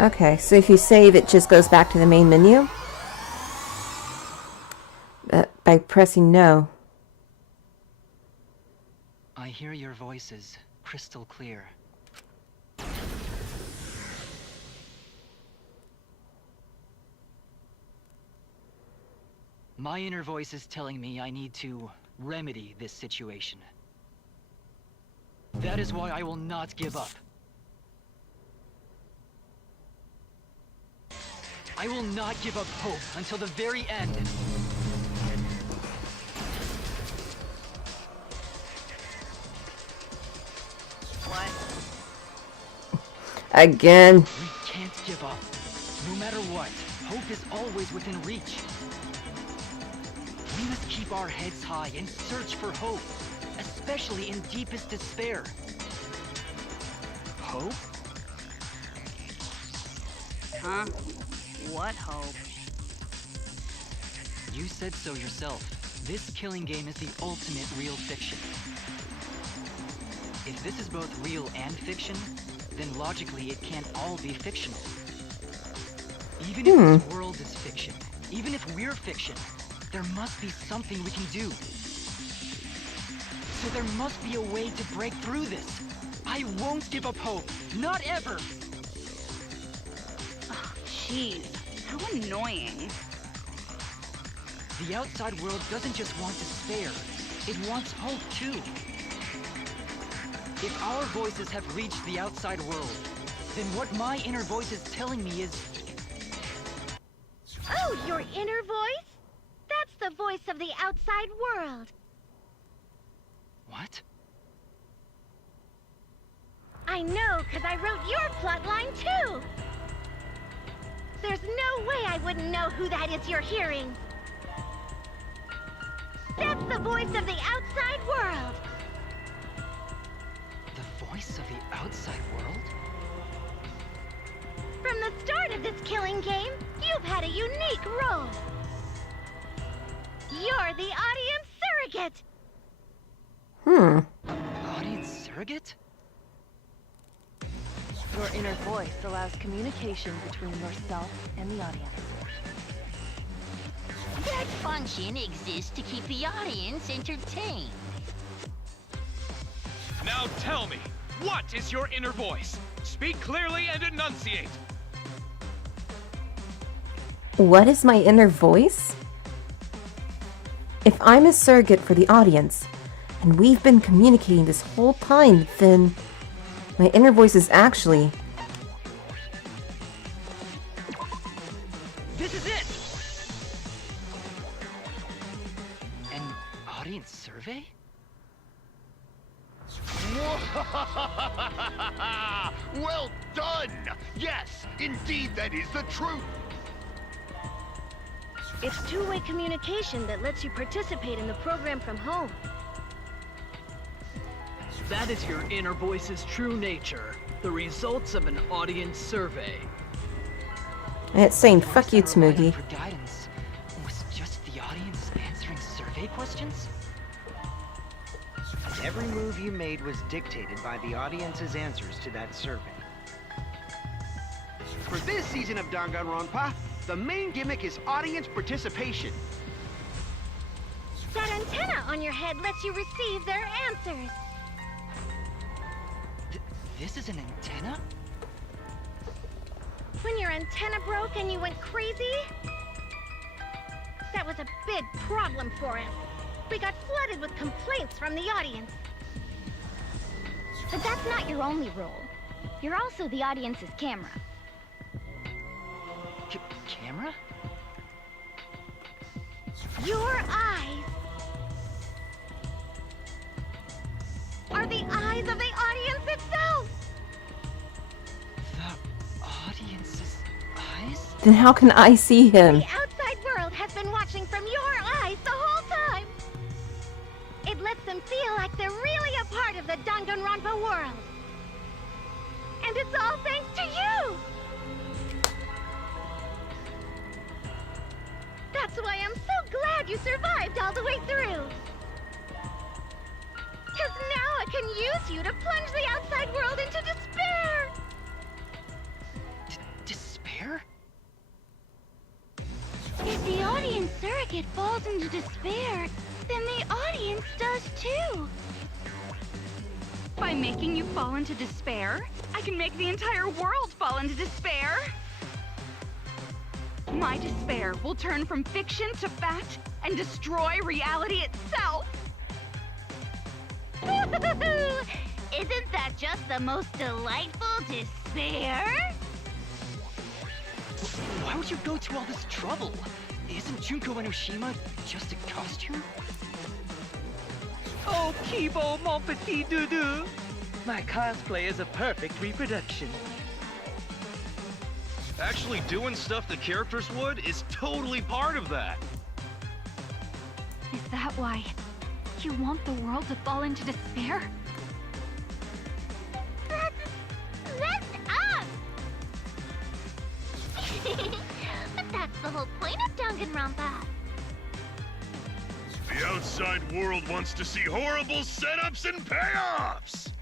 Okay, so if you save, it just goes back to the main menu? By pressing no. I hear your voices crystal clear. My inner voice is telling me I need to remedy this situation. That is why I will not give up. I will not give up hope until the very end. What? Again. We can't give up. No matter what, hope is always within reach. We must keep our heads high and search for hope, especially in deepest despair. Hope? Huh? What hope? You said so yourself. This killing game is the ultimate real fiction. If this is both real and fiction, then logically it can't all be fictional. Even if this world is fiction, even if we're fiction, there must be something we can do. So there must be a way to break through this. I won't give up hope. Not ever! Oh, jeez. How annoying. The outside world doesn't just want despair. It wants hope, too. If our voices have reached the outside world, then what my inner voice is telling me is... Oh, your inner voice? That's the voice of the outside world. What? I know, because I wrote your plotline too. There's no way I wouldn't know who that is you're hearing. That's the voice of the outside world. The voice of the outside world? From the start of this killing game, you've had a unique role. You're the audience surrogate. Audience surrogate? Your inner voice allows communication between yourself and the audience. That function exists to keep the audience entertained. Now tell me, what is your inner voice? Speak clearly and enunciate. What is my inner voice? If I'm a surrogate for the audience, and we've been communicating this whole time, then my inner voice is actually... This is it! An audience survey? Well done! Yes, indeed that is the truth! It's two-way communication that lets you participate in the program from home. That is your inner voice's true nature. The results of an audience survey. And it's saying, fuck you, Tsumugi. For guidance was just the audience answering survey questions? Every move you made was dictated by the audience's answers to that survey. For this season of Danganronpa, the main gimmick is audience participation. That antenna on your head lets you receive their answers. This is an antenna? When your antenna broke and you went crazy, that was a big problem for us. We got flooded with complaints from the audience. But that's not your only role. You're also the audience's camera. Camera? Your eyes are the eyes of the audience itself! The audience's eyes? Then how can I see him? The outside world has been watching from your eyes the whole time! It lets them feel like they're really a part of the Danganronpa world! And it's all thanks to you! That's why I'm so glad you survived all the way through! Because now I can use you to plunge the outside world into despair! surrogate falls into despair, then the audience does too. By making you fall into despair, I can make the entire world fall into despair. My despair will turn from fiction to fact and destroy reality itself. Isn't that just the most delightful despair? Why would you go to all this trouble? Isn't Junko Enoshima just a costume? Oh, Kibo, mon petit doudou! My cosplay is a perfect reproduction. Actually doing stuff the characters would is totally part of that. Is that why you want the world to fall into despair? That's us! But that's the whole point of Danganronpa. The outside world wants to see horrible setups and payoffs!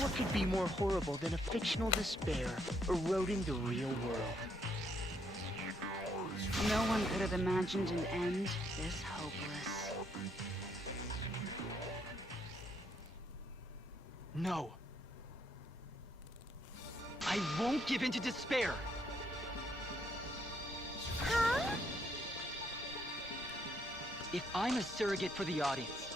What could be more horrible than a fictional despair eroding the real world? No one could have imagined an end this hopeless. No. I won't give in to despair. Huh? If I'm a surrogate for the audience,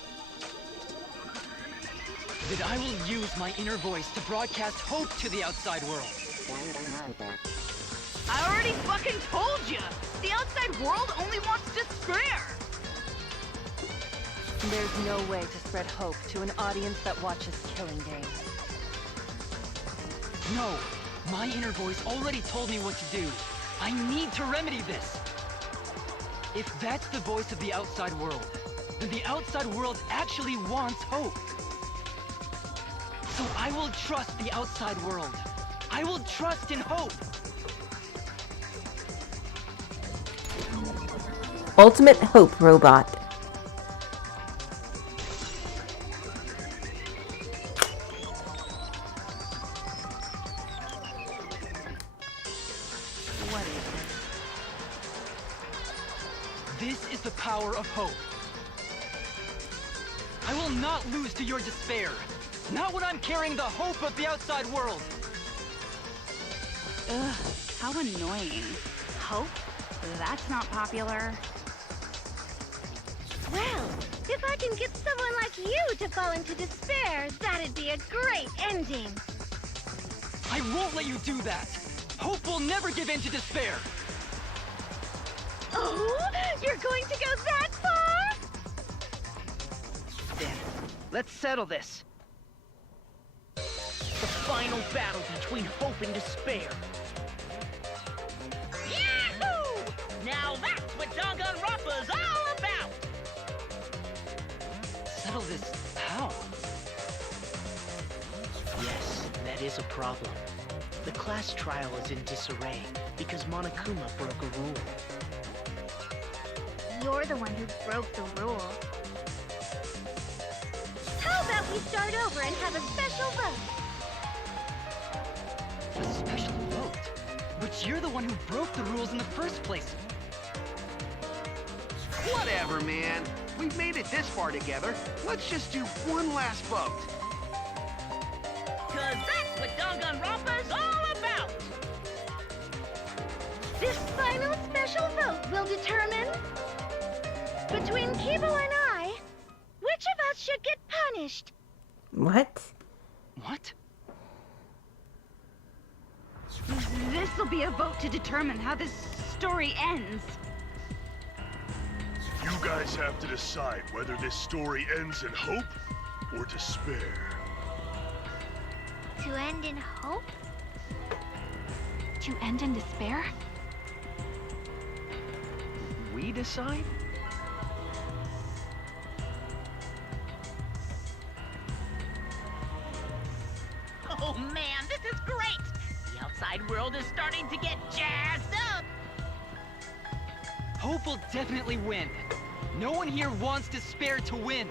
then I will use my inner voice to broadcast hope to the outside world. I already fucking told you! The outside world only wants despair! There's no way to spread hope to an audience that watches killing games. No, my inner voice already told me what to do. I need to remedy this. If that's the voice of the outside world, then the outside world actually wants hope. So I will trust the outside world. I will trust in hope. Ultimate Hope Robot. What is This is the power of hope. I will not lose to your despair. Not when I'm carrying the hope of the outside world. this? Ugh, how annoying. Hope? That's not popular. Well, if I can get someone like you to fall into despair, that'd be a great ending. I won't let you do that. Hope will never give in to despair. Oh, you're going to go that far? Then, let's settle this. The final battle between hope and despair. Yahoo! Now that's what Danganronpa's all about! Settle this how? Yes, that is a problem. The class trial is in disarray because Monokuma broke a rule. You're the one who broke the rule. How about we start over and have a special vote? A special vote? But you're the one who broke the rules in the first place. Whatever, man. We've made it this far together. Let's just do one last vote. Cause that's what Danganronpa's all about! This final special vote will determine, between Kibo and I, which of us should get punished. What? What? This'll be a vote to determine how this story ends. You guys have to decide whether this story ends in hope or despair. To end in hope? To end in despair? We decide? Oh man, this is great! The outside world is starting to get jazzed up! Hope will definitely win. No one here wants despair to win.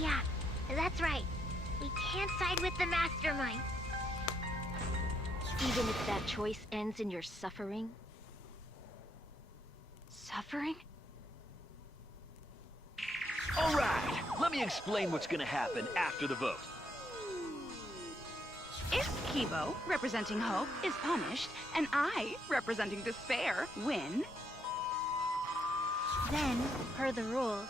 Yeah, that's right. We can't side with the mastermind. Even if that choice ends in your suffering? Suffering? Alright, let me explain what's gonna happen after the vote. If Kibo, representing hope, is punished, and I, representing despair, win, Then, per the rules,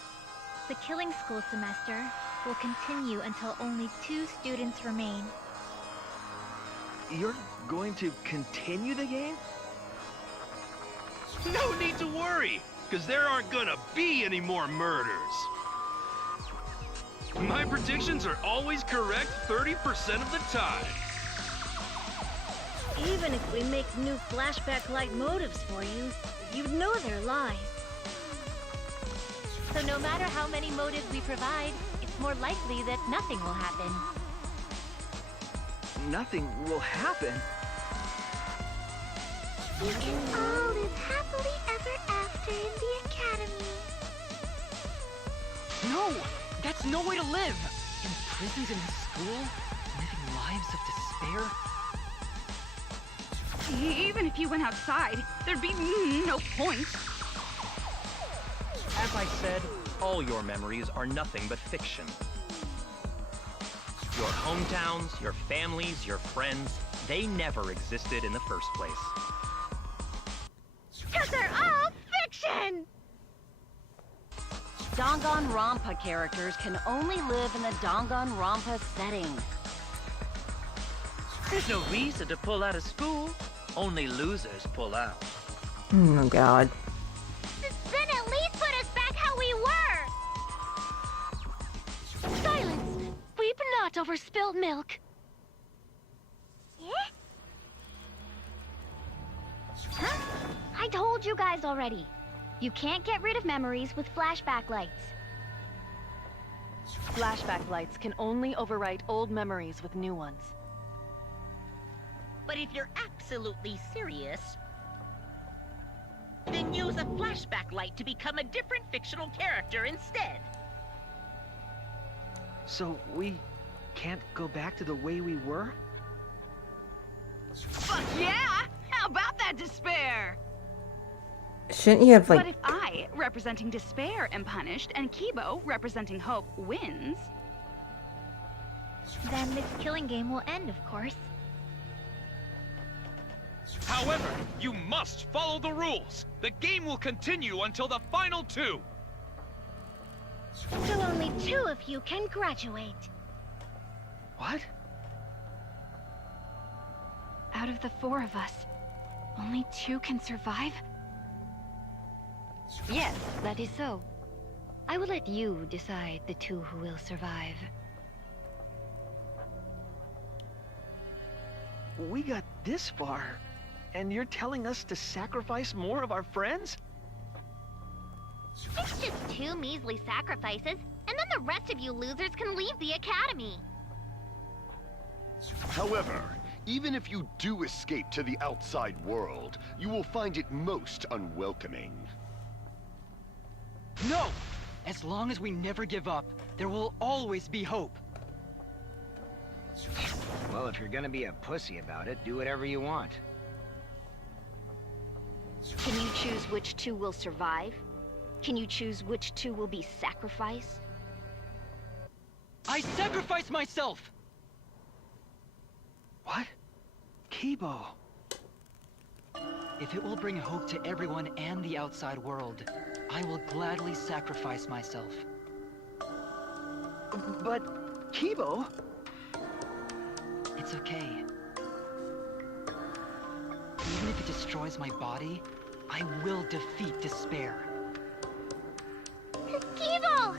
the killing school semester will continue until only 2 students remain. You're going to continue the game? No need to worry, because there aren't gonna be any more murders. My predictions are always correct 30% of the time. Even if we make new flashback-like motives for you, you'd know they're lies. So no matter how many motives we provide, it's more likely that nothing will happen. Nothing will happen. You can all live happily ever after in the academy. No! That's no way to live! Imprisoned in this school? Living lives of despair? even if you went outside, there'd be no point. As I said, all your memories are nothing but fiction. Your hometowns, your families, your friends, they never existed in the first place. 'Cause they're all fiction! Danganronpa characters can only live in the Danganronpa setting. There's no reason to pull out of school. Only losers pull out. Oh my god. Then at least put us back how we were! Silence! Weep not over spilt milk. Yeah? Huh? I told you guys already. You can't get rid of memories with flashback lights. Flashback lights can only overwrite old memories with new ones. But if you're absolutely serious, then use a flashback light to become a different fictional character instead. So we can't go back to the way we were? Fuck yeah! How about that despair? Shouldn't you have, But like... if I, representing despair, am punished, and Kibo, representing hope, wins... Then this killing game will end, of course. However, you must follow the rules. The game will continue until the final two. So only 2 of you can graduate. What? Out of the 4 of us, only 2 can survive? Yes, that is so. I will let you decide the 2 who will survive. We got this far, and you're telling us to sacrifice more of our friends? It's just 2 measly sacrifices, and then the rest of you losers can leave the academy. However, even if you do escape to the outside world, you will find it most unwelcoming. No! As long as we never give up, there will always be hope. Well, if you're gonna be a pussy about it, do whatever you want. Can you choose which 2 will survive? Can you choose which 2 will be sacrificed? I sacrifice myself! What? Kibo. If it will bring hope to everyone and the outside world, I will gladly sacrifice myself. But, Kibo... It's okay. Even if it destroys my body, I will defeat despair. Kibo!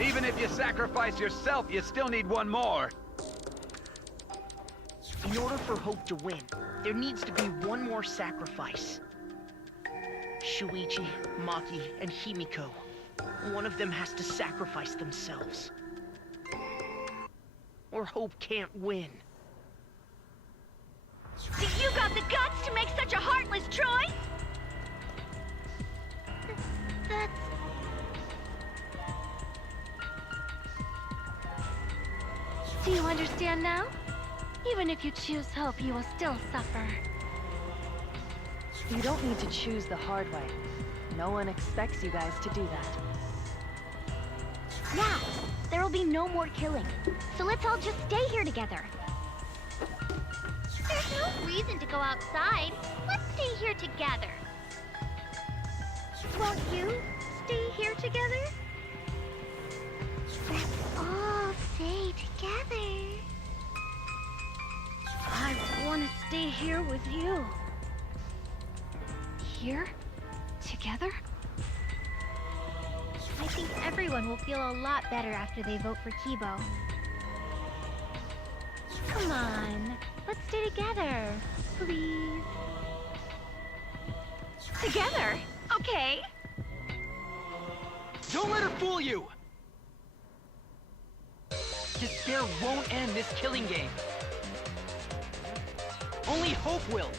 Even if you sacrifice yourself, you still need one more. In order for Hope to win, there needs to be one more sacrifice. Shuichi, Maki, and Himiko. One of them has to sacrifice themselves. Or Hope can't win. Do you got the guts to make such a heartless choice? That's... Do you understand now? Even if you choose hope, you will still suffer. You don't need to choose the hard way. No one expects you guys to do that. Yeah, there'll be no more killing. So let's all just stay here together. There's no reason to go outside. Let's stay here together. Won't you stay here together? Let's all stay together. I want to stay here with you. Here? Together? I think everyone will feel a lot better after they vote for Kibo. Come on, let's stay together, please. Together? Okay. Don't let her fool you! Despair won't end this killing game. Only hope will.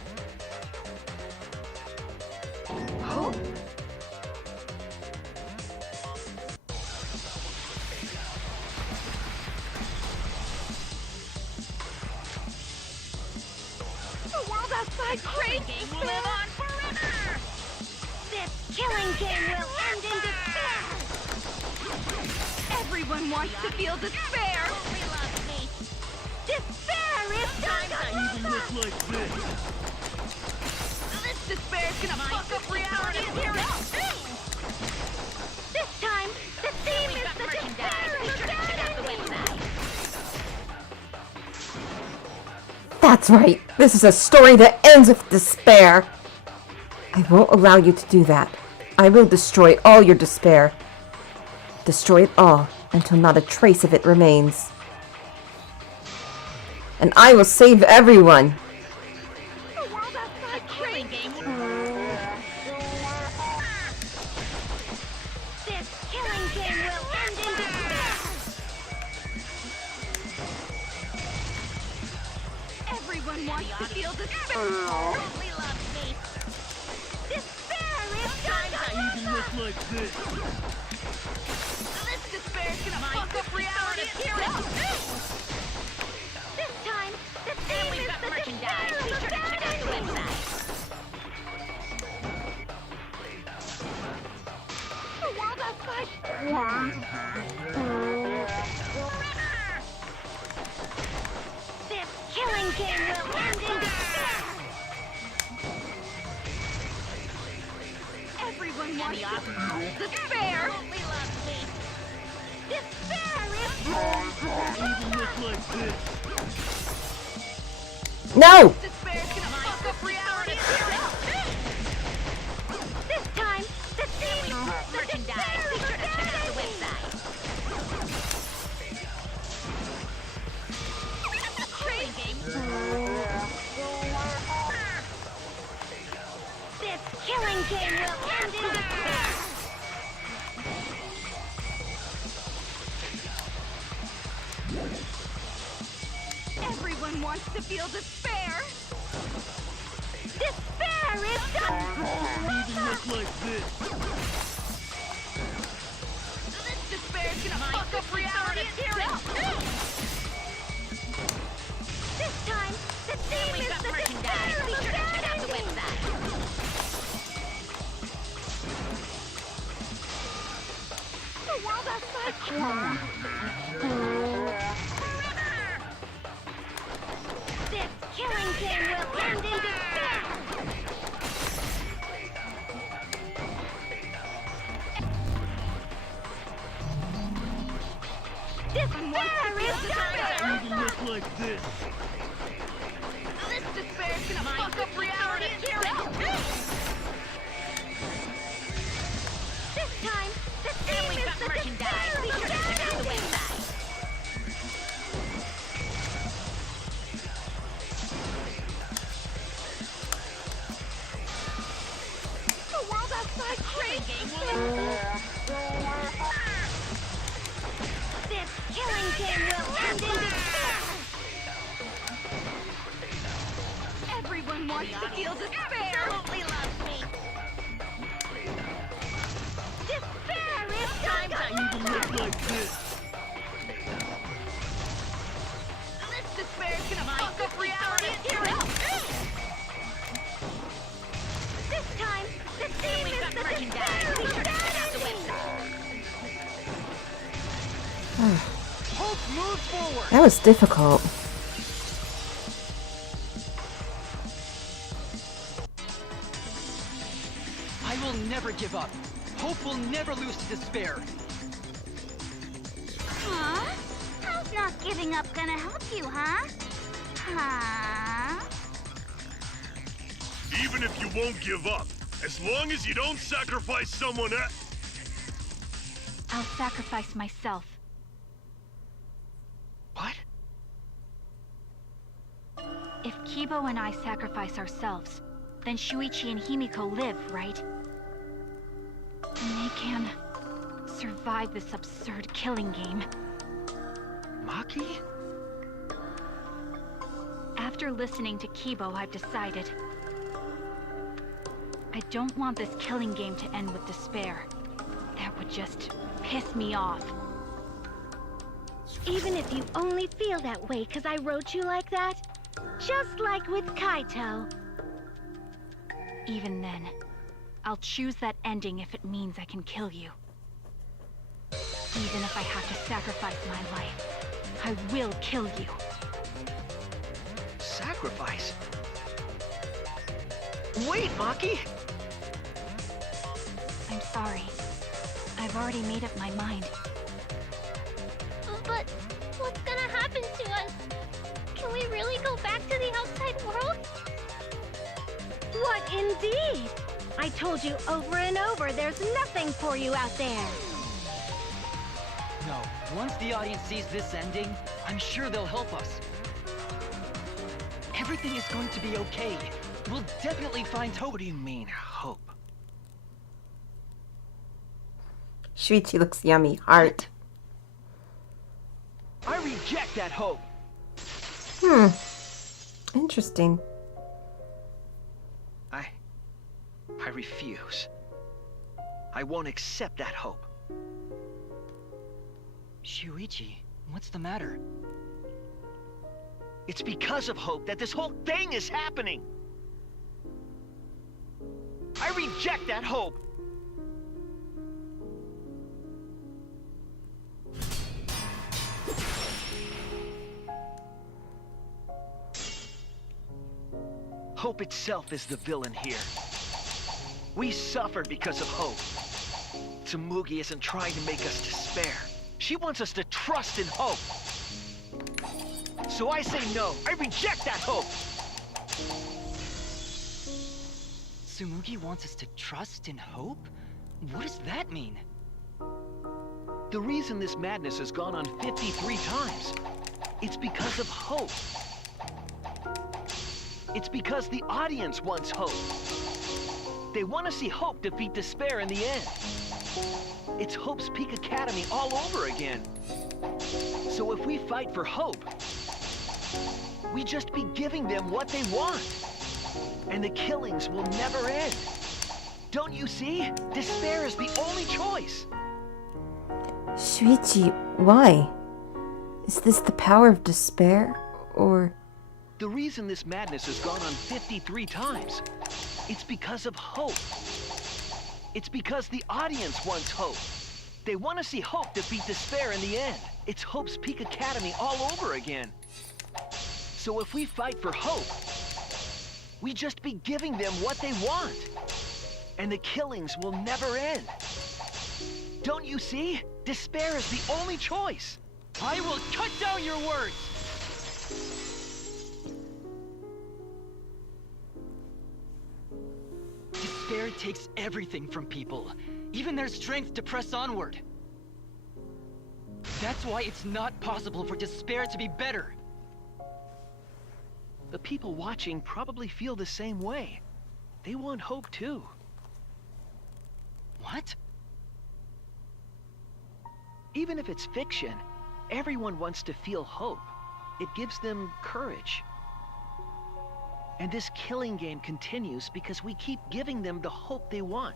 Hope? The world outside craves Game will live on forever! This killing game will end in despair! Everyone wants to feel despair! Despair is Danganronpa! This despair's gonna fuck up reality here! This time, the theme is the despair of humanity! That's right. This is a story that ends with despair. I won't allow you to do that. I will destroy all your despair. Destroy it all until not a trace of it remains. And I will save everyone. The world outside craves This killing game will end in despair! Everyone wants to feel despair! Despair is Danganronpa! This despair's gonna fuck up reality here! This time, the theme is the despair of humanity! The world outside... This killing game will end in despair! Everyone wants to despair! Despair is No! Despair's gonna fuck up reality here! This time, the theme is the Merchandise, be sure to check out the website. Crazy game! This killing game will end in despair! Everyone wants to feel despair! Despair is Danganronpa! This despair's gonna fuck up reality here! This time, the theme is the despair of Be sure to check out the humanity! website. The world outside This killing game will end in despair! Despair is Danganronpa! This despair's gonna fuck up reality here! This time, the theme is the Merchandise, be despair sure to check out the of humanity! website. The world outside craves This killing game will end in despair! Everyone wants to feel despair! Absolutely loves me. Despair is Danganronpa! This despair's gonna fuck up reality here! work. That was difficult. I will never give up. Hope will never lose to despair. Huh? How's not giving up gonna help you, huh? Huh? Even if you won't give up, as long as you don't sacrifice someone else. I'll sacrifice myself. What? If Kibo and I sacrifice ourselves, then Shuichi and Himiko live, right? And they can survive this absurd killing game. Maki? After listening to Kibo, I've decided. I don't want this killing game to end with despair. That would just piss me off. Even if you only feel that way because I wrote you like that? Just like with Kaito. Even then, I'll choose that ending if it means I can kill you. Even if I have to sacrifice my life, I will kill you. Sacrifice? Wait, Maki! I'm sorry. I've already made up my mind. But what's gonna happen to us? Can we really go back to the outside world? What indeed? I told you over and over there's nothing for you out there. No, once the audience sees this ending, I'm sure they'll help us. Everything is going to be okay. We'll definitely find hope. What do you mean, hope? Shuichi looks yummy. Heart. I reject that hope! Interesting. I refuse. I won't accept that hope. Shuichi, what's the matter? It's because of hope that this whole thing is happening! I reject that hope! Hope itself is the villain here. We suffer because of hope. Tsumugi isn't trying to make us despair. She wants us to trust in hope. So I say no. I reject that hope! Tsumugi wants us to trust in hope? What does that mean? The reason this madness has gone on 53 times, it's because of hope. It's because the audience wants hope. They want to see hope defeat despair in the end. It's Hope's Peak Academy all over again. So if we fight for hope, we just be giving them what they want. And the killings will never end. Don't you see? Despair is the only choice. Shuichi, why? Is this the power of despair, or... The reason this madness has gone on 53 times, it's because of hope. It's because the audience wants hope. They want to see hope defeat despair in the end. It's Hope's Peak Academy all over again. So if we fight for hope, we just be giving them what they want. And the killings will never end. Don't you see? Despair is the only choice. I will cut down your words! Despair takes everything from people, even their strength to press onward. That's why it's not possible for despair to be better. The people watching probably feel the same way. They want hope too. What? Even if it's fiction, everyone wants to feel hope. It gives them courage. And this killing game continues because we keep giving them the hope they want.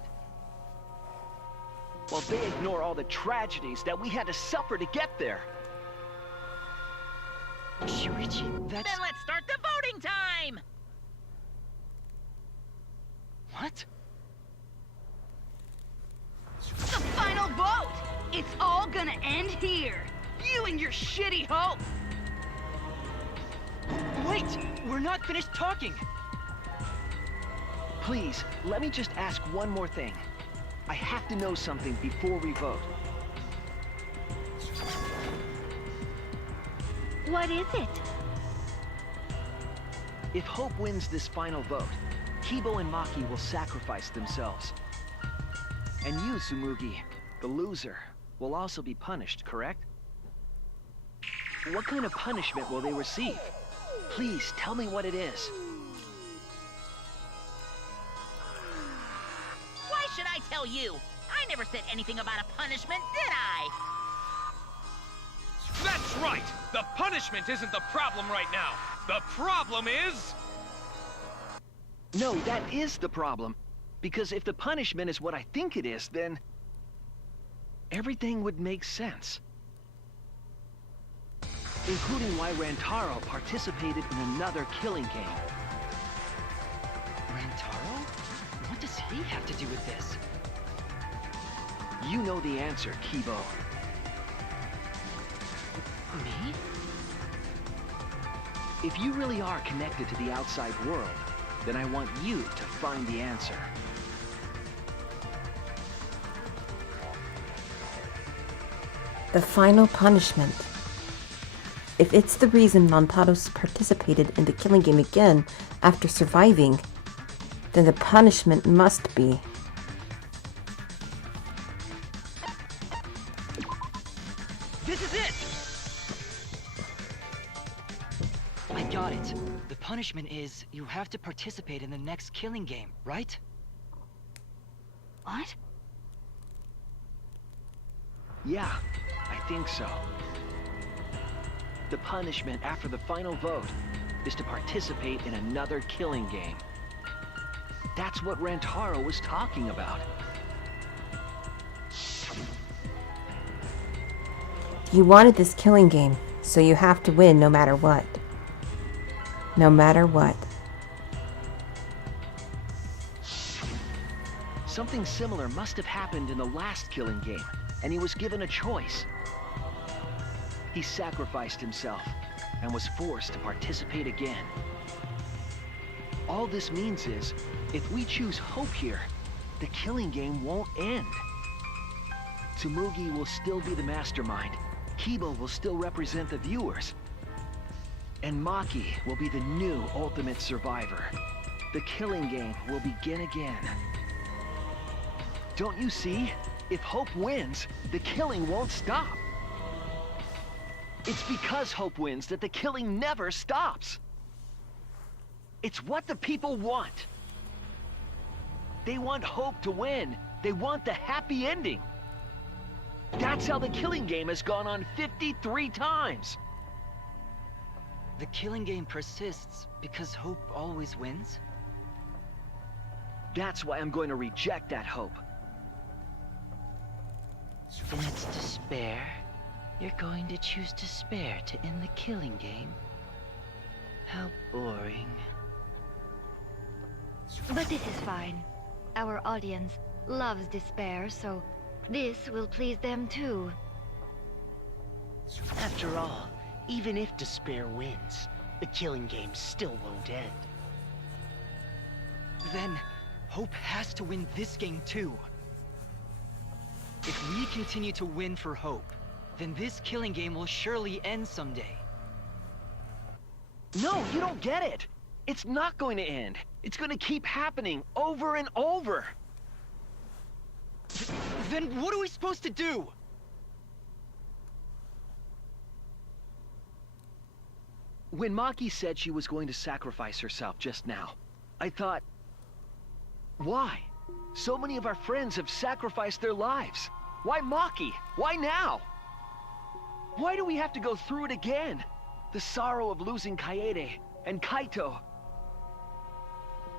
While they ignore all the tragedies that we had to suffer to get there. Shuichi, that's... Then let's start the voting time! What? The final vote! It's all gonna end here! You and your shitty hope! not finished talking! Please, let me just ask one more thing. I have to know something before we vote. What is it? If Hope wins this final vote, Kibo and Maki will sacrifice themselves. And you, Tsumugi, the loser, will also be punished, correct? What kind of punishment will they receive? Please, tell me what it is. Why should I tell you? I never said anything about a punishment, did I? That's right! The punishment isn't the problem right now. The problem is... No, that is the problem. Because if the punishment is what I think it is, then... everything would make sense. Including why Rantaro participated in another killing game. Rantaro? What does he have to do with this? You know the answer, Kibo. Me? If you really are connected to the outside world, then I want you to find the answer. The final punishment. If it's the reason Montados participated in the killing game again after surviving, then the punishment must be... This is it! I got it. The punishment is you have to participate in the next killing game, right? What? Yeah, I think so. The punishment after the final vote is to participate in another killing game. That's what Rantaro was talking about. You wanted this killing game, so you have to win no matter what. No matter what. Something similar must have happened in the last killing game, and he was given a choice. He sacrificed himself and was forced to participate again. All this means is, if we choose Hope here, the killing game won't end. Tsumugi will still be the mastermind, Kibo will still represent the viewers, and Maki will be the new ultimate survivor. The killing game will begin again. Don't you see? If Hope wins, the killing won't stop. It's because Hope wins that the killing never stops. It's what the people want. They want Hope to win. They want the happy ending. That's how the killing game has gone on 53 times. The killing game persists because Hope always wins? That's why I'm going to reject that Hope. Then it's despair? You're going to choose despair to end the killing game? How boring. But this is fine. Our audience loves despair, so this will please them too. After all, even if despair wins, the killing game still won't end. Then, Hope has to win this game too. If we continue to win for Hope, then this killing game will surely end someday. No, you don't get it. It's not going to end. It's going to keep happening over and over. Then what are we supposed to do? When Maki said she was going to sacrifice herself just now, I thought, why? So many of our friends have sacrificed their lives. Why Maki? Why now? Why do we have to go through it again? The sorrow of losing Kaede and Kaito.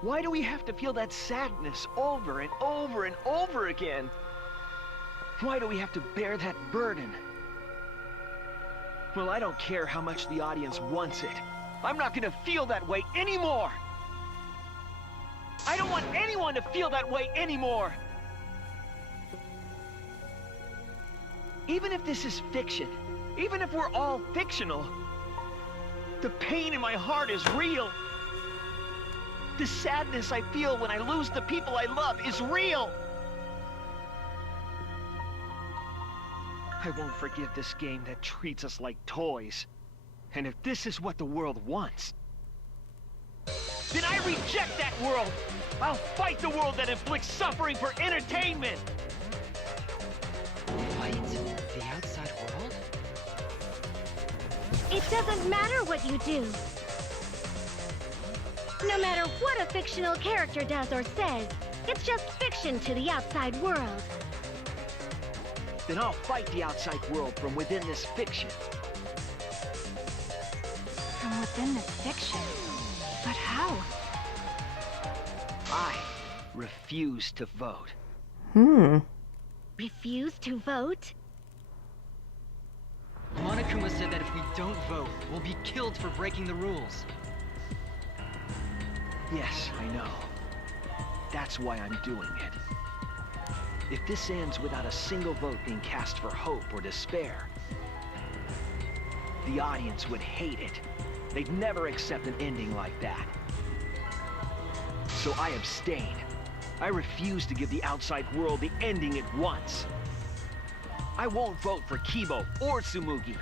Why do we have to feel that sadness over and over and over again? Why do we have to bear that burden? Well, I don't care how much the audience wants it. I'm not gonna feel that way anymore! I don't want anyone to feel that way anymore! Even if this is fiction, even if we're all fictional, the pain in my heart is real. The sadness I feel when I lose the people I love is real. I won't forgive this game that treats us like toys. And if this is what the world wants, then I reject that world! I'll fight the world that inflicts suffering for entertainment! Fight the outside world? It doesn't matter what you do. No matter what a fictional character does or says, it's just fiction to the outside world. Then I'll fight the outside world from within this fiction. From within this fiction? But how? I refuse to vote. Refuse to vote? Monokuma said that if we don't vote, we'll be killed for breaking the rules. Yes, I know. That's why I'm doing it. If this ends without a single vote being cast for hope or despair, the audience would hate it. They'd never accept an ending like that. So I abstain. I refuse to give the outside world the ending it wants. I won't vote for Kibo or Tsumugi.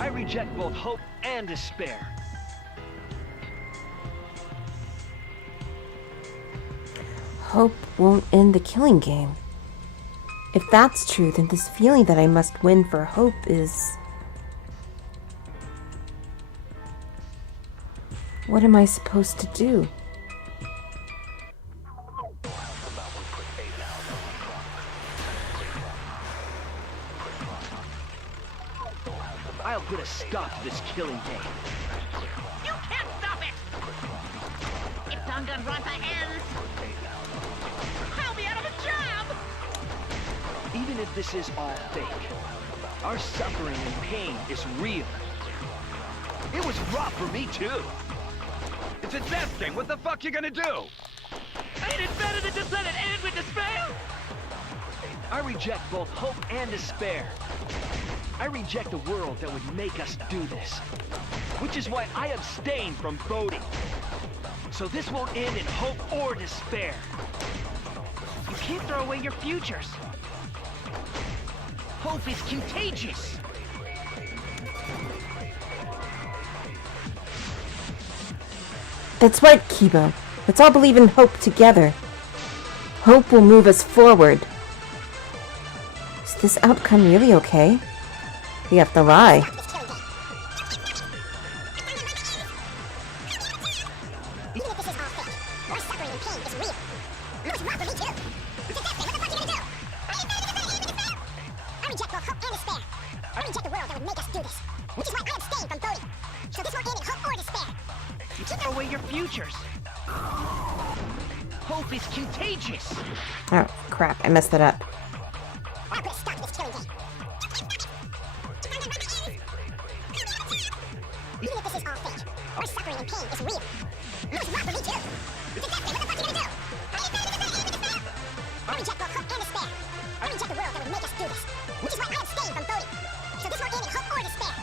I reject both hope and despair. Hope won't end the killing game. If that's true, then this feeling that I must win for hope is... What am I supposed to do? I'll put a stop to this killing game. You can't stop it! If Danganronpa ends, I'll be out of a job! Even if this is all fake, our suffering and pain is real. It was rough for me too. It's a death game. What the fuck you gonna do? Ain't it better than just let it end with despair? I reject both hope and despair. I reject a world that would make us do this. Which is why I abstain from voting. So this won't end in hope or despair. You can't throw away your futures. Hope is contagious. That's right, Kibo. Let's all believe in hope together. Hope will move us forward. Is this outcome really okay? We have to lie. Away your futures. Hope is contagious. Oh, crap. I messed that up. Even if this is all fake, our suffering and pain is real. It was rough for me too. It's a death game. What the fuck you gonna do? I reject both hope and despair. I reject the world that would make us do this. Which is why I abstain from voting. So this won't end in hope or despair.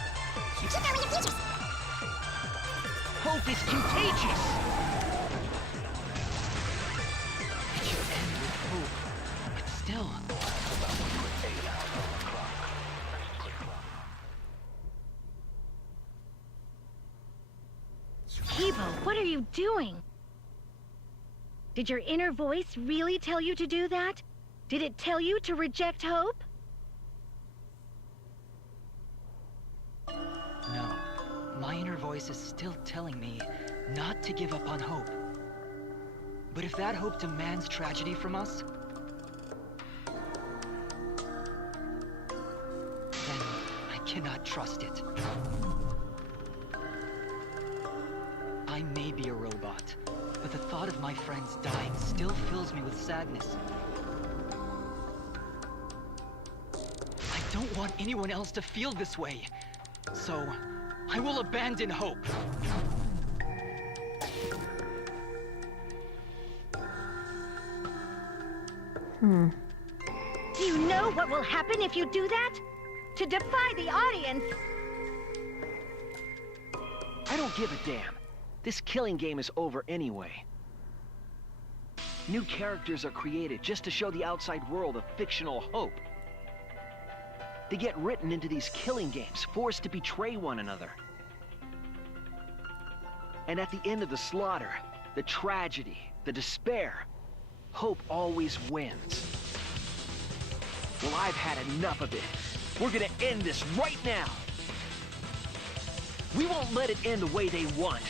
You keep throwing your futures. Hope is contagious. It should end with hope, but still. Kibo, what are you doing? Did your inner voice really tell you to do that? Did it tell you to reject hope? No. My inner voice is still telling me not to give up on hope. But if that hope demands tragedy from us, then I cannot trust it. I may be a robot, but the thought of my friends dying still fills me with sadness. I don't want anyone else to feel this way, so I will abandon hope. Do you know what will happen if you do that? To defy the audience! I don't give a damn. This killing game is over anyway. New characters are created just to show the outside world a fictional hope. They get written into these killing games, forced to betray one another. And at the end of the slaughter, the tragedy, the despair, hope always wins. Well, I've had enough of it. We're gonna end this right now. We won't let it end the way they want.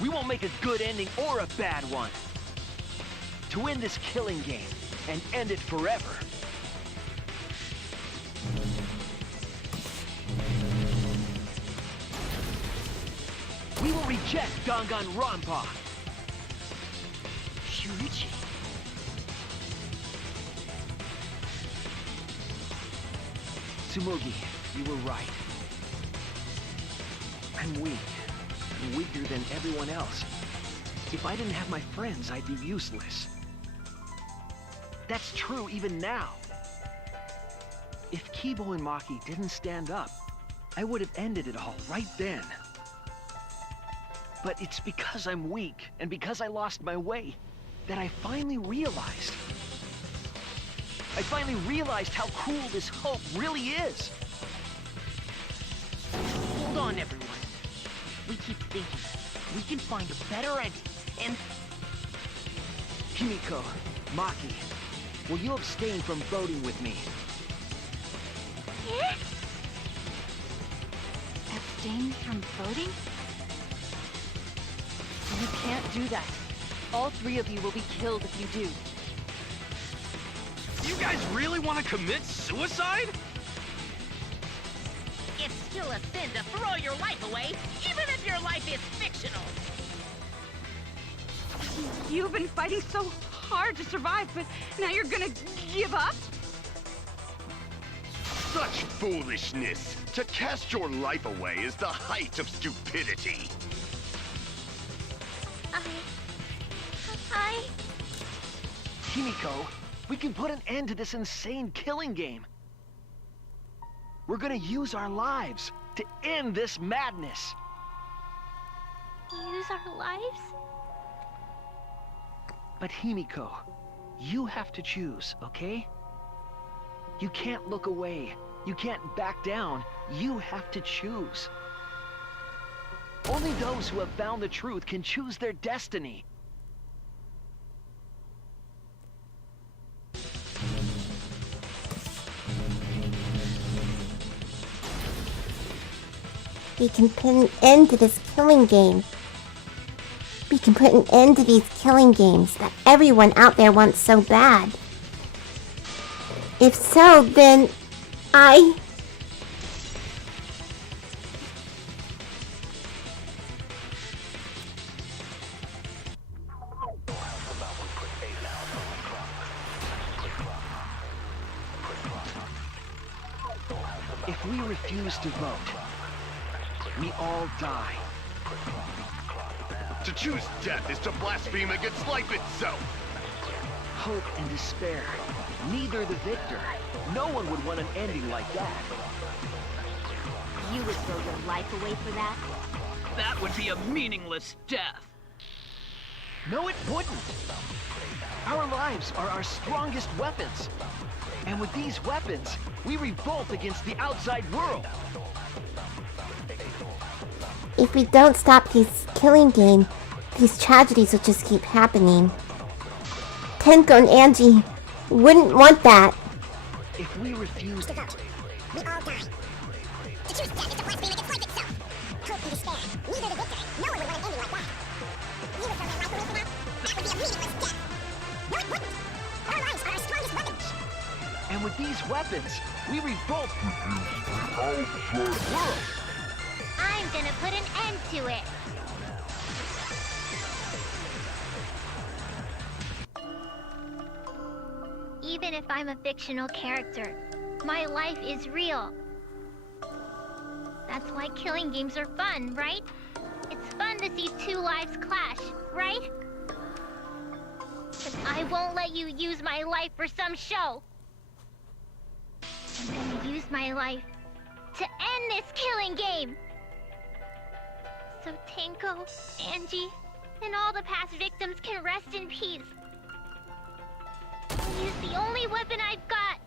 We won't make a good ending or a bad one. To end this killing game and end it forever. We will reject Danganronpa. Shuichi. Tsumugi, you were right. I'm weak. I'm weaker than everyone else. If I didn't have my friends, I'd be useless. That's true even now. If Kibo and Maki didn't stand up, I would have ended it all right then. But it's because I'm weak, and because I lost my way, that I finally realized. I finally realized how cruel this hope really is. Hold on, everyone. We keep thinking we can find a better ending, and... Himiko, Maki, will you abstain from voting with me? Abstain from voting? You can't do that. All three of you will be killed if you do. You guys really want to commit suicide? It's still a sin to throw your life away, even if your life is fictional. You've been fighting so hard to survive, but now you're gonna give up? Such foolishness! To cast your life away is the height of stupidity. Himiko, we can put an end to this insane killing game. We're gonna use our lives to end this madness. Use our lives? But Himiko, you have to choose, okay? You can't look away. You can't back down. You have to choose. Only those who have found the truth can choose their destiny. We can put an end to this killing game. We can put an end to these killing games that everyone out there wants so bad. If so, then I... If we refuse to vote, we all die. To choose death is to blaspheme against life itself. Hope and despair. Neither the victor. No one would want an ending like that. You would throw your life away for that? That would be a meaningless death. No, it wouldn't. Our lives are our strongest weapons. And with these weapons, we revolt against the outside world. If we don't stop this killing game, these tragedies will just keep happening. Tenko and Angie wouldn't want that. If we refuse to vote, we all die. To choose death is to blaspheme against life itself. Hope and despair. Neither the victor. No one would want an ending like that. You would throw your life away for that? That would be a meaningless death. No, it wouldn't. Our lives are our strongest weapons. and with these weapons, we revolt against the outside world. I'm gonna put an end to it. Even if I'm a fictional character, my life is real. That's why killing games are fun, right? It's fun to see two lives clash, right? But I won't let you use my life for some show. I'm gonna use my life to end this killing game. so Tenko, Angie, and all the past victims can rest in peace. I'll use the only weapon I've got.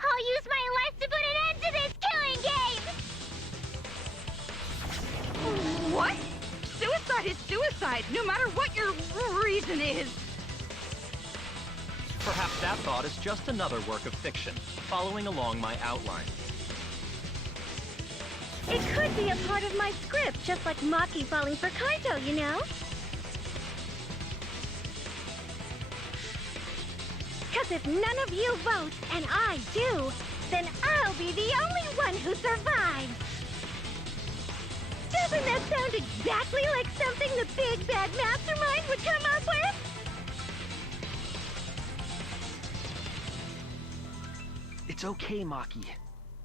I'll use my life to put an end to this killing game! What? Suicide is suicide, no matter what your reason is. Perhaps that thought is just another work of fiction, following along my outline. It could be a part of my script, just like Maki falling for Kaito, you know? Cause if none of you vote, and I do, then I'll be the only one who survives! Doesn't that sound exactly like something the big bad mastermind would come up with? It's okay, Maki.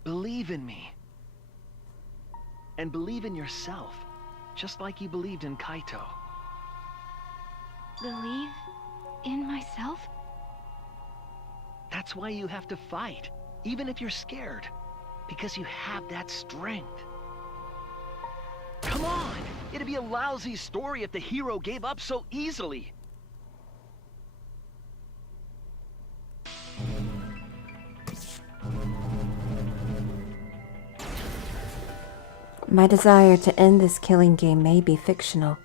Believe in me. And believe in yourself, just like you believed in Kaito. Believe in myself? That's why you have to fight, even if you're scared. Because you have that strength. Come on! It'd be a lousy story if the hero gave up so easily. My desire to end this killing game may be fictional.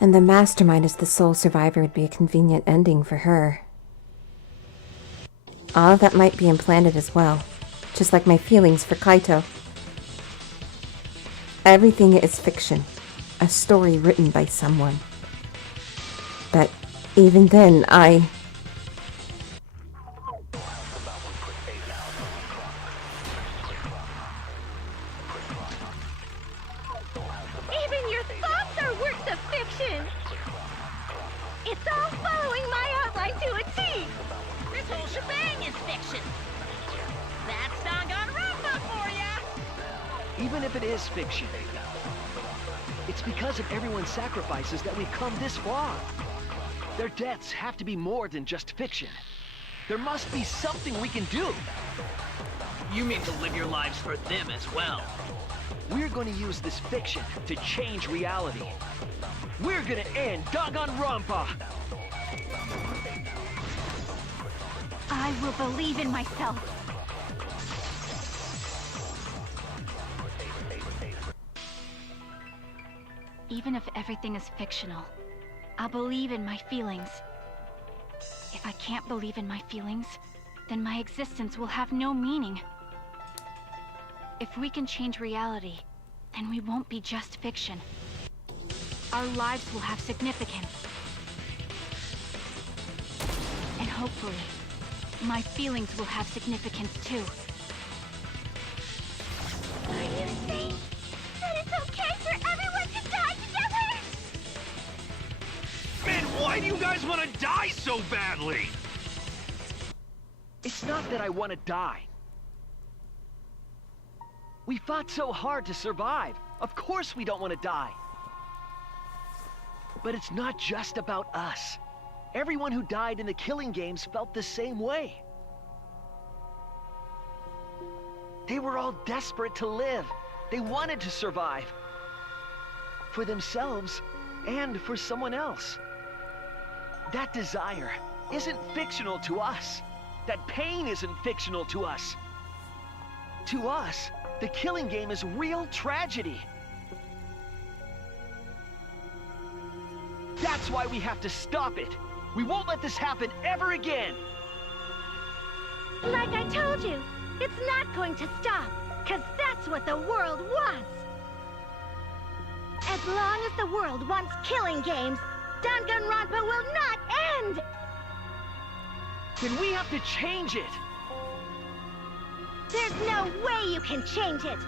And the mastermind as the sole survivor would be a convenient ending for her. All of that might be implanted as well, just like my feelings for Kaito. Everything is fiction, a story written by someone. But even then, Even your thoughts are works of fiction! It's all following my outline to a T! This whole shebang is fiction. That's Danganronpa for ya! Even if it is fiction, it's because of everyone's sacrifices that we've come this far. Their deaths have to be more than just fiction. There must be something we can do. You mean to live your lives for them as well? We're going to use this fiction to change reality. We're going to end Danganronpa! I will believe in myself. Even if everything is fictional, I'll believe in my feelings. If I can't believe in my feelings, then my existence will have no meaning. If we can change reality, then we won't be just fiction. Our lives will have significance. And hopefully, my feelings will have significance too. Are you saying that it's okay for everyone to die together? Man, why do you guys want to die so badly? It's not that I want to die. We fought so hard to survive. Of course we don't want to die. But it's not just about us. Everyone who died in the killing games felt the same way. They were all desperate to live. They wanted to survive. For themselves and for someone else. That desire isn't fictional to us. That pain isn't fictional to us. To us, the killing game is real tragedy. That's why we have to stop it. We won't let this happen ever again. Like I told you, it's not going to stop, because that's what the world wants. As long as the world wants killing games, Danganronpa will not end! Then we have to change it. There's no way you can change it.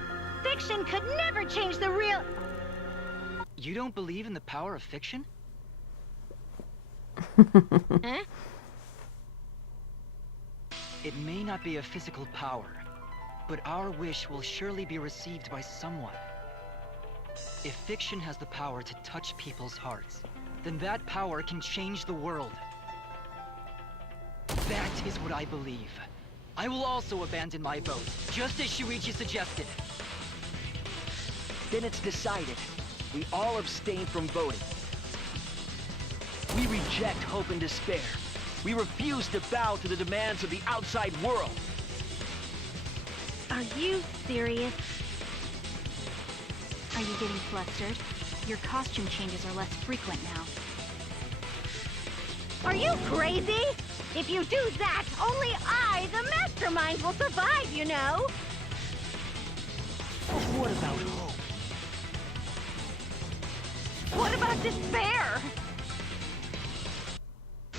Fiction could never change the real... You don't believe in the power of fiction? Huh? It may not be a physical power, but our wish will surely be received by someone. If fiction has the power to touch people's hearts, then that power can change the world. That is what I believe. I will also abandon my vote, just as Shuichi suggested. Then it's decided. We all abstain from voting. We reject hope and despair. We refuse to bow to the demands of the outside world. Are you serious? Are you getting flustered? Your costume changes are less frequent now. Are you crazy? If you do that, only I, the mastermind, will survive, you know? What about hope? What about despair?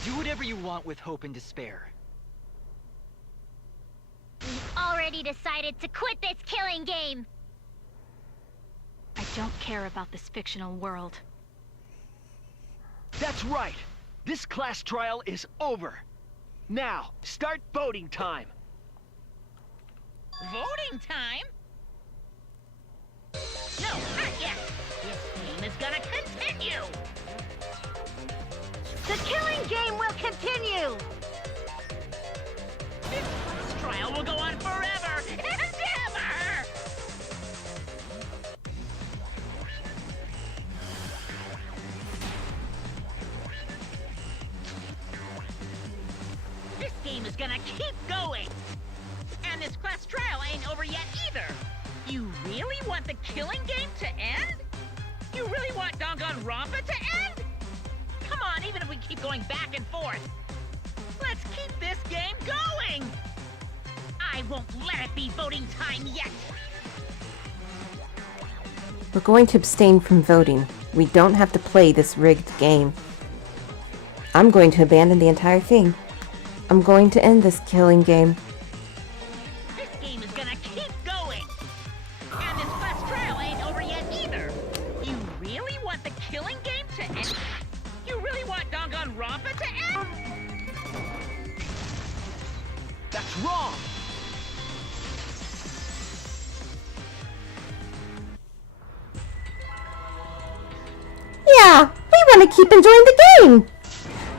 Do whatever you want with hope and despair. We've already decided to quit this killing game. I don't care about this fictional world. That's right! This class trial is over! Now, start voting time! Voting time? No, not yet. This game is gonna continue. The killing game will continue. This class trial will go on forever and ever. This game is gonna keep going. And this class trial ain't over yet either. You really want the killing game to end? You really want Danganronpa to end? Come on, even if we keep going back and forth. Let's keep this game going! I won't let it be voting time yet! We're going to abstain from voting. We don't have to play this rigged game. I'm going to abandon the entire thing. I'm going to end this killing game. This game is gonna keep going! And this class trial ain't over yet either! You really want the killing game to end? You really want Danganronpa to end? That's wrong! Yeah, we want to keep enjoying the game.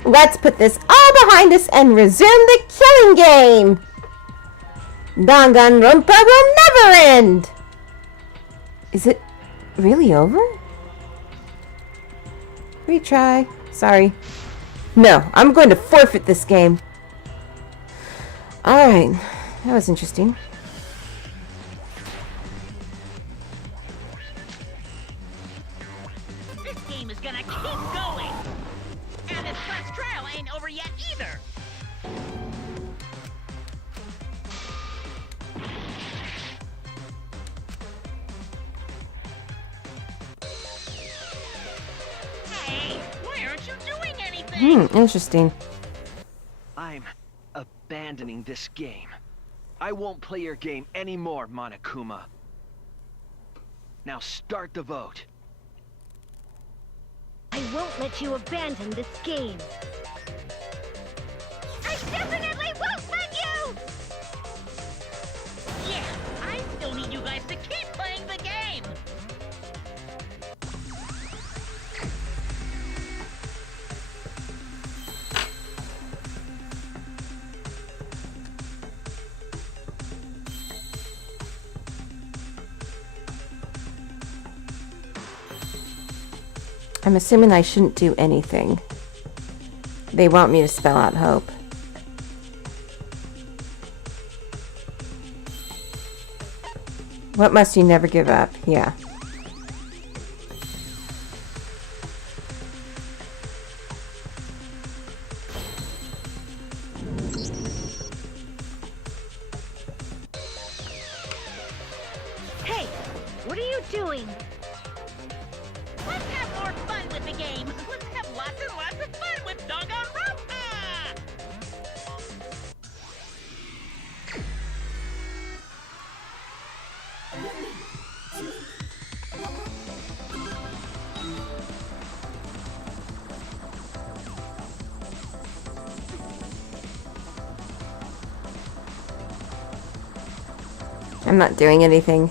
Let's put this all behind us and resume the killing game. Danganronpa will never end. Is it really over? Retry. Sorry. No, I'm going to forfeit this game. Alright, that was interesting. This game is gonna keep going! And this class trial ain't over yet either! Hey, why aren't you doing anything? Interesting. I'm abandoning this game. I won't play your game anymore, Monokuma. Now start the vote. I won't let you abandon this game. I definitely won't let you! Yeah, I still need you guys to keep playing the game! I'm assuming I shouldn't do anything. They want me to spell out hope. What must you never give up? Yeah. Hey, what are you doing? Let's have more fun with the game! Let's have lots and lots of fun with Danganronpa! I'm not doing anything.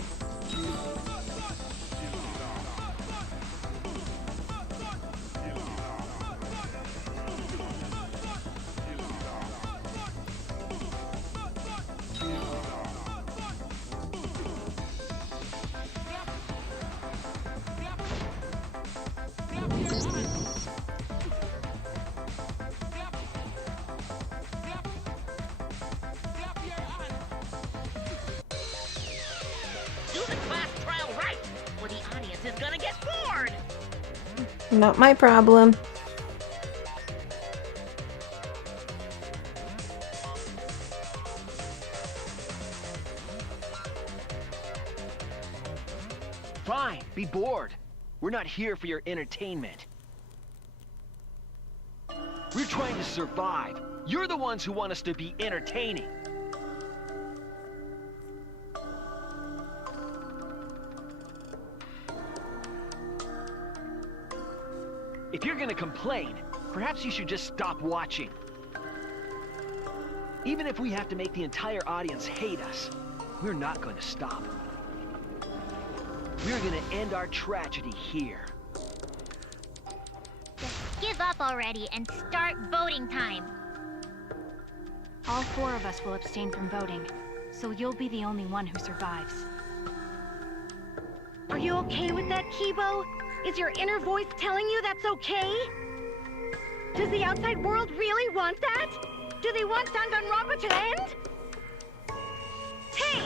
Not my problem. Fine, be bored. We're not here for your entertainment. We're trying to survive. You're the ones who want us to be entertaining. If you're gonna complain, perhaps you should just stop watching. Even if we have to make the entire audience hate us, we're not going to stop. We're gonna end our tragedy here. Give up already and start voting time. All 4 of us will abstain from voting, so you'll be the only one who survives. Are you okay with that, Kibo? Is your inner voice telling you that's okay? Does the outside world really want that? Do they want Danganronpa to end? Hey!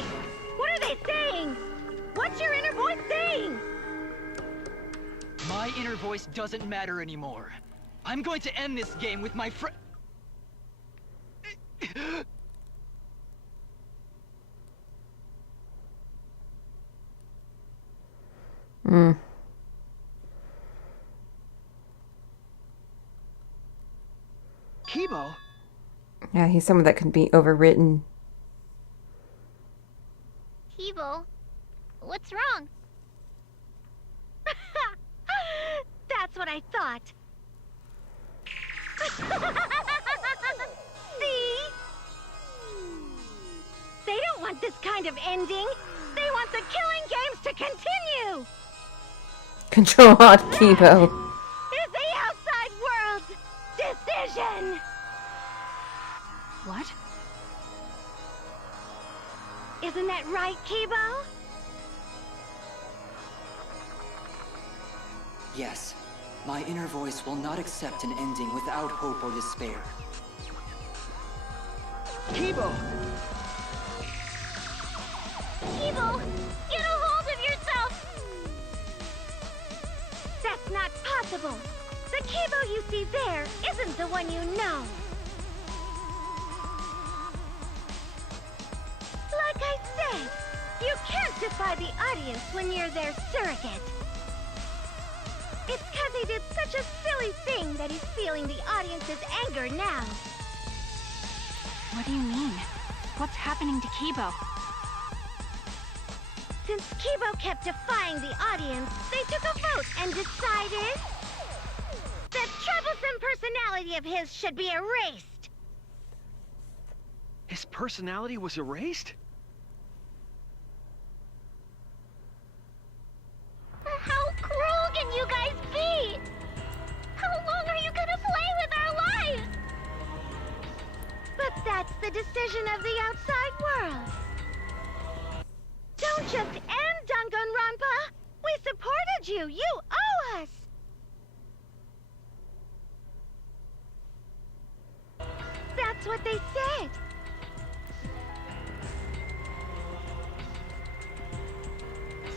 What are they saying? What's your inner voice saying? My inner voice doesn't matter anymore. I'm going to end this game with my friend. Kibo? Yeah, he's someone that can be overwritten. Kibo, what's wrong? That's what I thought. See? They don't want this kind of ending. They want the killing games to continue. Control Alt Kibo. Is the outside world's decision. What? Isn't that right, Kibo? Yes. My inner voice will not accept an ending without hope or despair. Kibo! Kibo, get a hold of yourself! That's not possible. The Kibo you see there isn't the one you know. Like I said, you can't defy the audience when you're their surrogate. It's because he did such a silly thing that he's feeling the audience's anger now. What do you mean? What's happening to Kibo? Since Kibo kept defying the audience, they took a vote and decided that troublesome personality of his should be erased. His personality was erased? How cruel can you guys be? How long are you gonna play with our lives? But that's the decision of the outside world. Don't just end Danganronpa! We supported you! You owe us! That's what they said.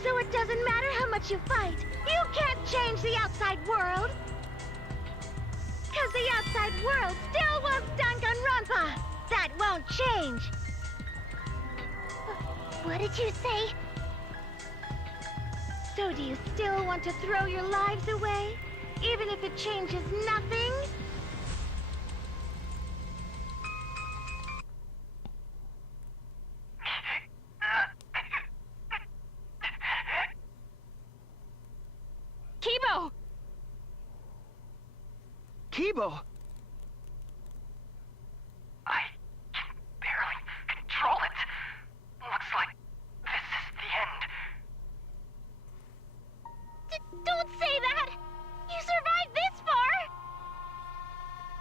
So it doesn't matter how much you fight. You can't change the outside world. Because the outside world still wants Danganronpa. That won't change. What did you say? So do you still want to throw your lives away? Even if it changes nothing? Kibo! Kibo! I can barely control it. Looks like this is the end. Don't say that! You survived this far!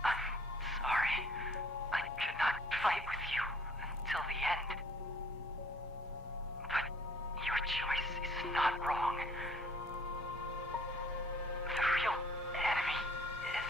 I'm sorry. I could not fight with you until the end. But your choice is not wrong. The real enemy is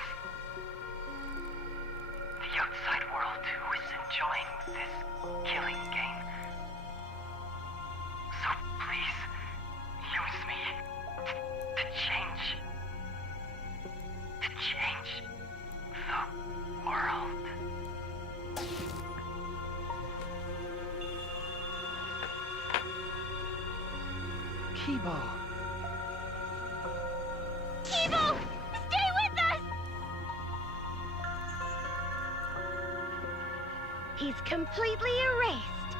Kibo. Kibo! Stay with us! He's completely erased.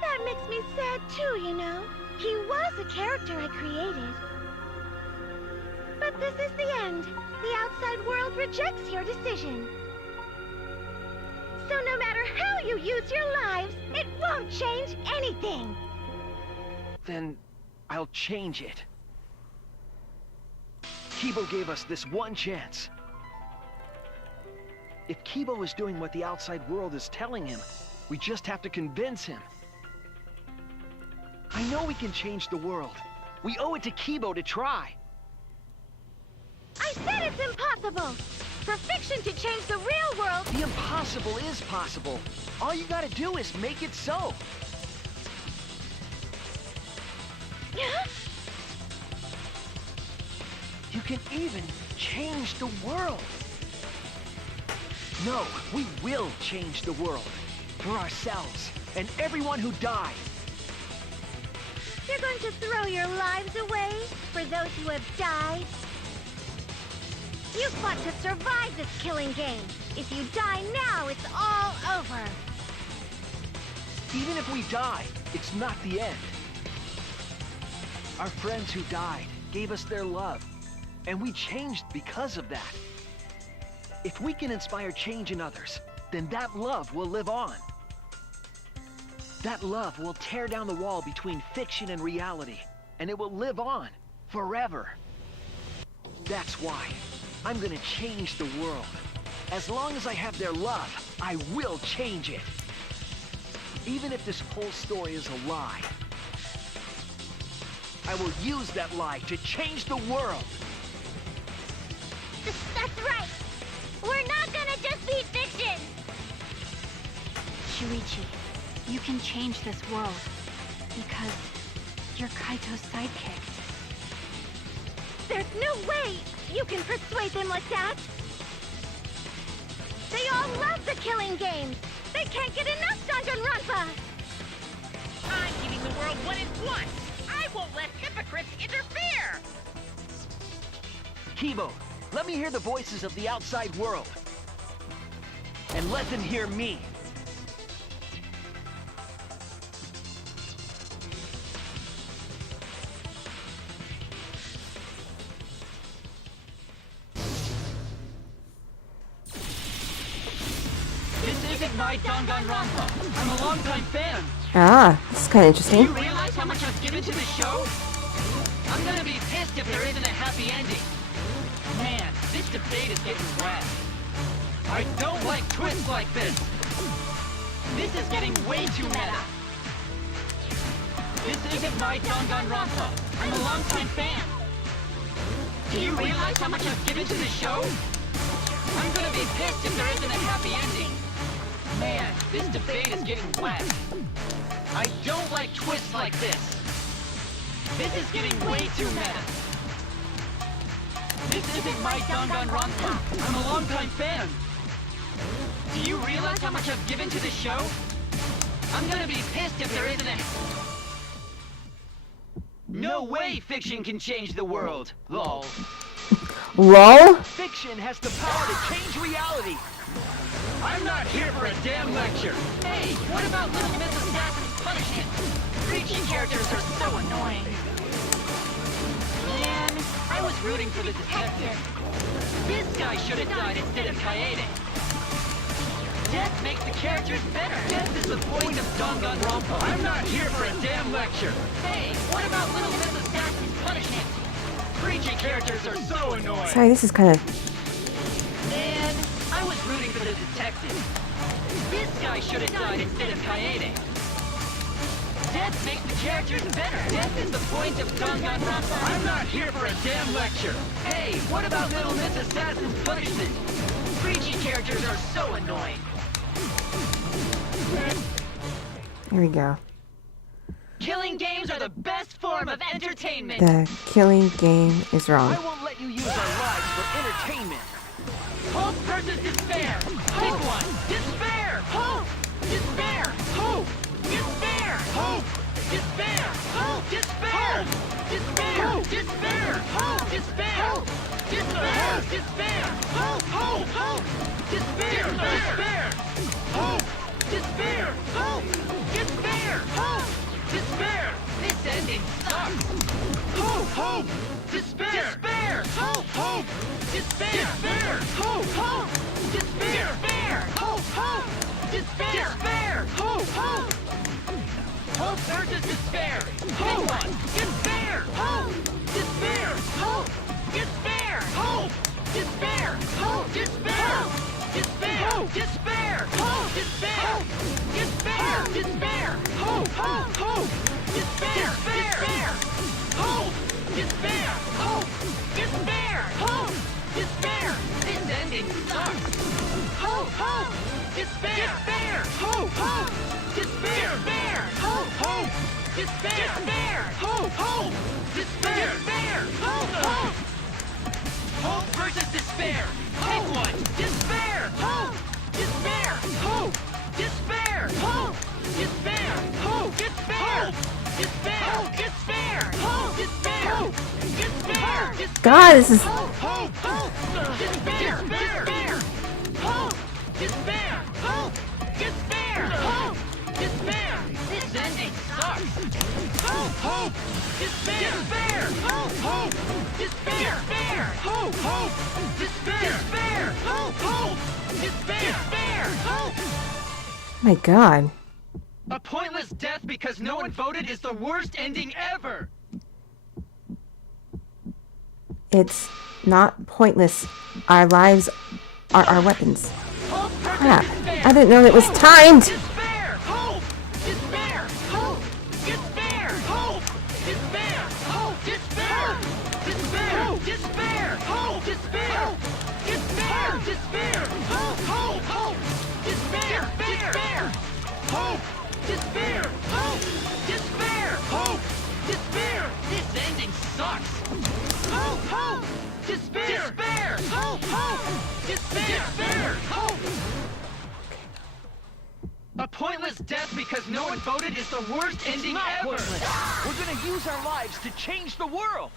That makes me sad too, you know. He was a character I created. But this is the end. The outside world rejects your decision. So no matter how you use your lives, it won't change anything. Then I'll change it. Kibo gave us this one chance. If Kibo is doing what the outside world is telling him, we just have to convince him. I know we can change the world. We owe it to Kibo to try. I said it's impossible! For fiction to change the real world... The impossible is possible. All you gotta do is make it so. You can even change the world. No, we will change the world. For ourselves, and everyone who died. You're going to throw your lives away for those who have died? You fought to survive this killing game. If you die now, it's all over. Even if we die, it's not the end. Our friends who died gave us their love, and we changed because of that. If we can inspire change in others, then that love will live on. That love will tear down the wall between fiction and reality, and it will live on forever. That's why I'm gonna change the world. As long as I have their love, I will change it. Even if this whole story is a lie, I will use that lie to change the world. That's right. We're not gonna just be fiction. Shuichi, you can change this world because you're Kaito's sidekick. There's no way you can persuade them like that. They all love the killing games. They can't get enough Danganronpa. I'm giving the world what it wants. I won't let hypocrites interfere. Kibo, let me hear the voices of the outside world. And let them hear me. This isn't my Danganronpa. I'm a longtime fan. Ah, this is kind of Do interesting. you realize how much I've given to this show? I'm gonna be pissed if there isn't a happy ending. Man, this debate is getting wet. I don't like twists like this. This is getting way too meta. This isn't my Danganronpa. I'm a longtime fan. Do you realize how much I've given to this show? I'm gonna be pissed if there isn't a happy ending. Man, this debate is getting wet. I don't like twists like this. This is getting way too meta. This isn't my Danganronpa. I'm a longtime fan. Do you realize how much I've given to this show? I'm gonna be pissed if there isn't a... No way fiction can change the world, lol. LOL? Fiction has the power to change reality. I'm not here for a damn lecture. Hey, what about Little Miss Assassin's punishment? Preachy characters are so annoying. Man, I was rooting for the detective. This guy should have died instead of Kaede. Death makes the characters better. Death is the point of Danganronpa. I'm not here for a damn lecture. Hey, what about Little Miss Assassin's punishment? Preachy characters are so annoying. Sorry, this is kind of... Man, I was rooting for the detective. This guy should have died instead of Kaede. Death makes the characters better. Death is the point of Danganronpa. I'm not here for a damn lecture. Hey, what about Little Miss Assassin's punishment? Preachy characters are so annoying. Here we go. Killing games are the best form of entertainment. The killing game is wrong. I won't let you use our lives for entertainment. Hope versus despair. Pick one. Despair. Hope. Despair. Hope. Despair. Hope. Despair! Hope! Despair! Despair! Despair! Hope! Despair! Despair! Despair! Hope! Hope! Hope! Despair! Despair! Hope! Despair! Hope! Despair! Hope! Despair! This ending sucks! Hope! Hope! Despair! Despair! Hope! Hope! Despair! Despair! Hope! Hope! Despair! Despair! Hope! Hope! Despair! Despair! Hope! Hope! Hope versus despair! Hope! Despair! Hope! Despair! Hope! Despair! Hope! Despair! Hope! Despair! Despair! Despair! Hope! Despair! Despair! Despair! Hope! Hope! Hope! Despair! Despair! Hope! Despair! Hope! Despair! Hope! Despair! This ending sucks! Hope! Hope! Despair! Despair! Hope! Hope! Despair! Despair! Hope! Hope! Despair! Despair! Hope! Hope! Despair! Despair! Hope! Hope! Hope versus despair! Pick one! Despair! Hope! Despair! Hope! Despair! Hope! Despair! Hope! Despair! Despair! Despair! Hope! Despair! Despair! God, this is... Hope! Hope! Despair! Despair! Hope! Despair! Hope! Despair! Hope! Despair! This ending sucks! Hope! Hope! Despair! Despair! Hope! Hope! Despair! Despair! Hope! Hope! Despair! Despair! Hope! Hope! Despair! Despair! Hope! My God. A pointless death because no one voted is the worst ending ever! It's not pointless. Our lives are our weapons. Crap. I didn't know it was timed! Despair! Hope! Despair! Hope! Despair! Hope! Despair! Hope! Despair! Despair! Despair! Hope! Despair! Despair! Despair! Hope! Hope! Hope! Despair! Despair! Hope! Despair! Hope! Despair! Hope! Despair! This ending sucks! Hope! Hope! Despair! Despair! Hope! Hope! Despair! Despair! Hope! A pointless death because no one voted is the worst ending ever! We're gonna use our lives to change the world!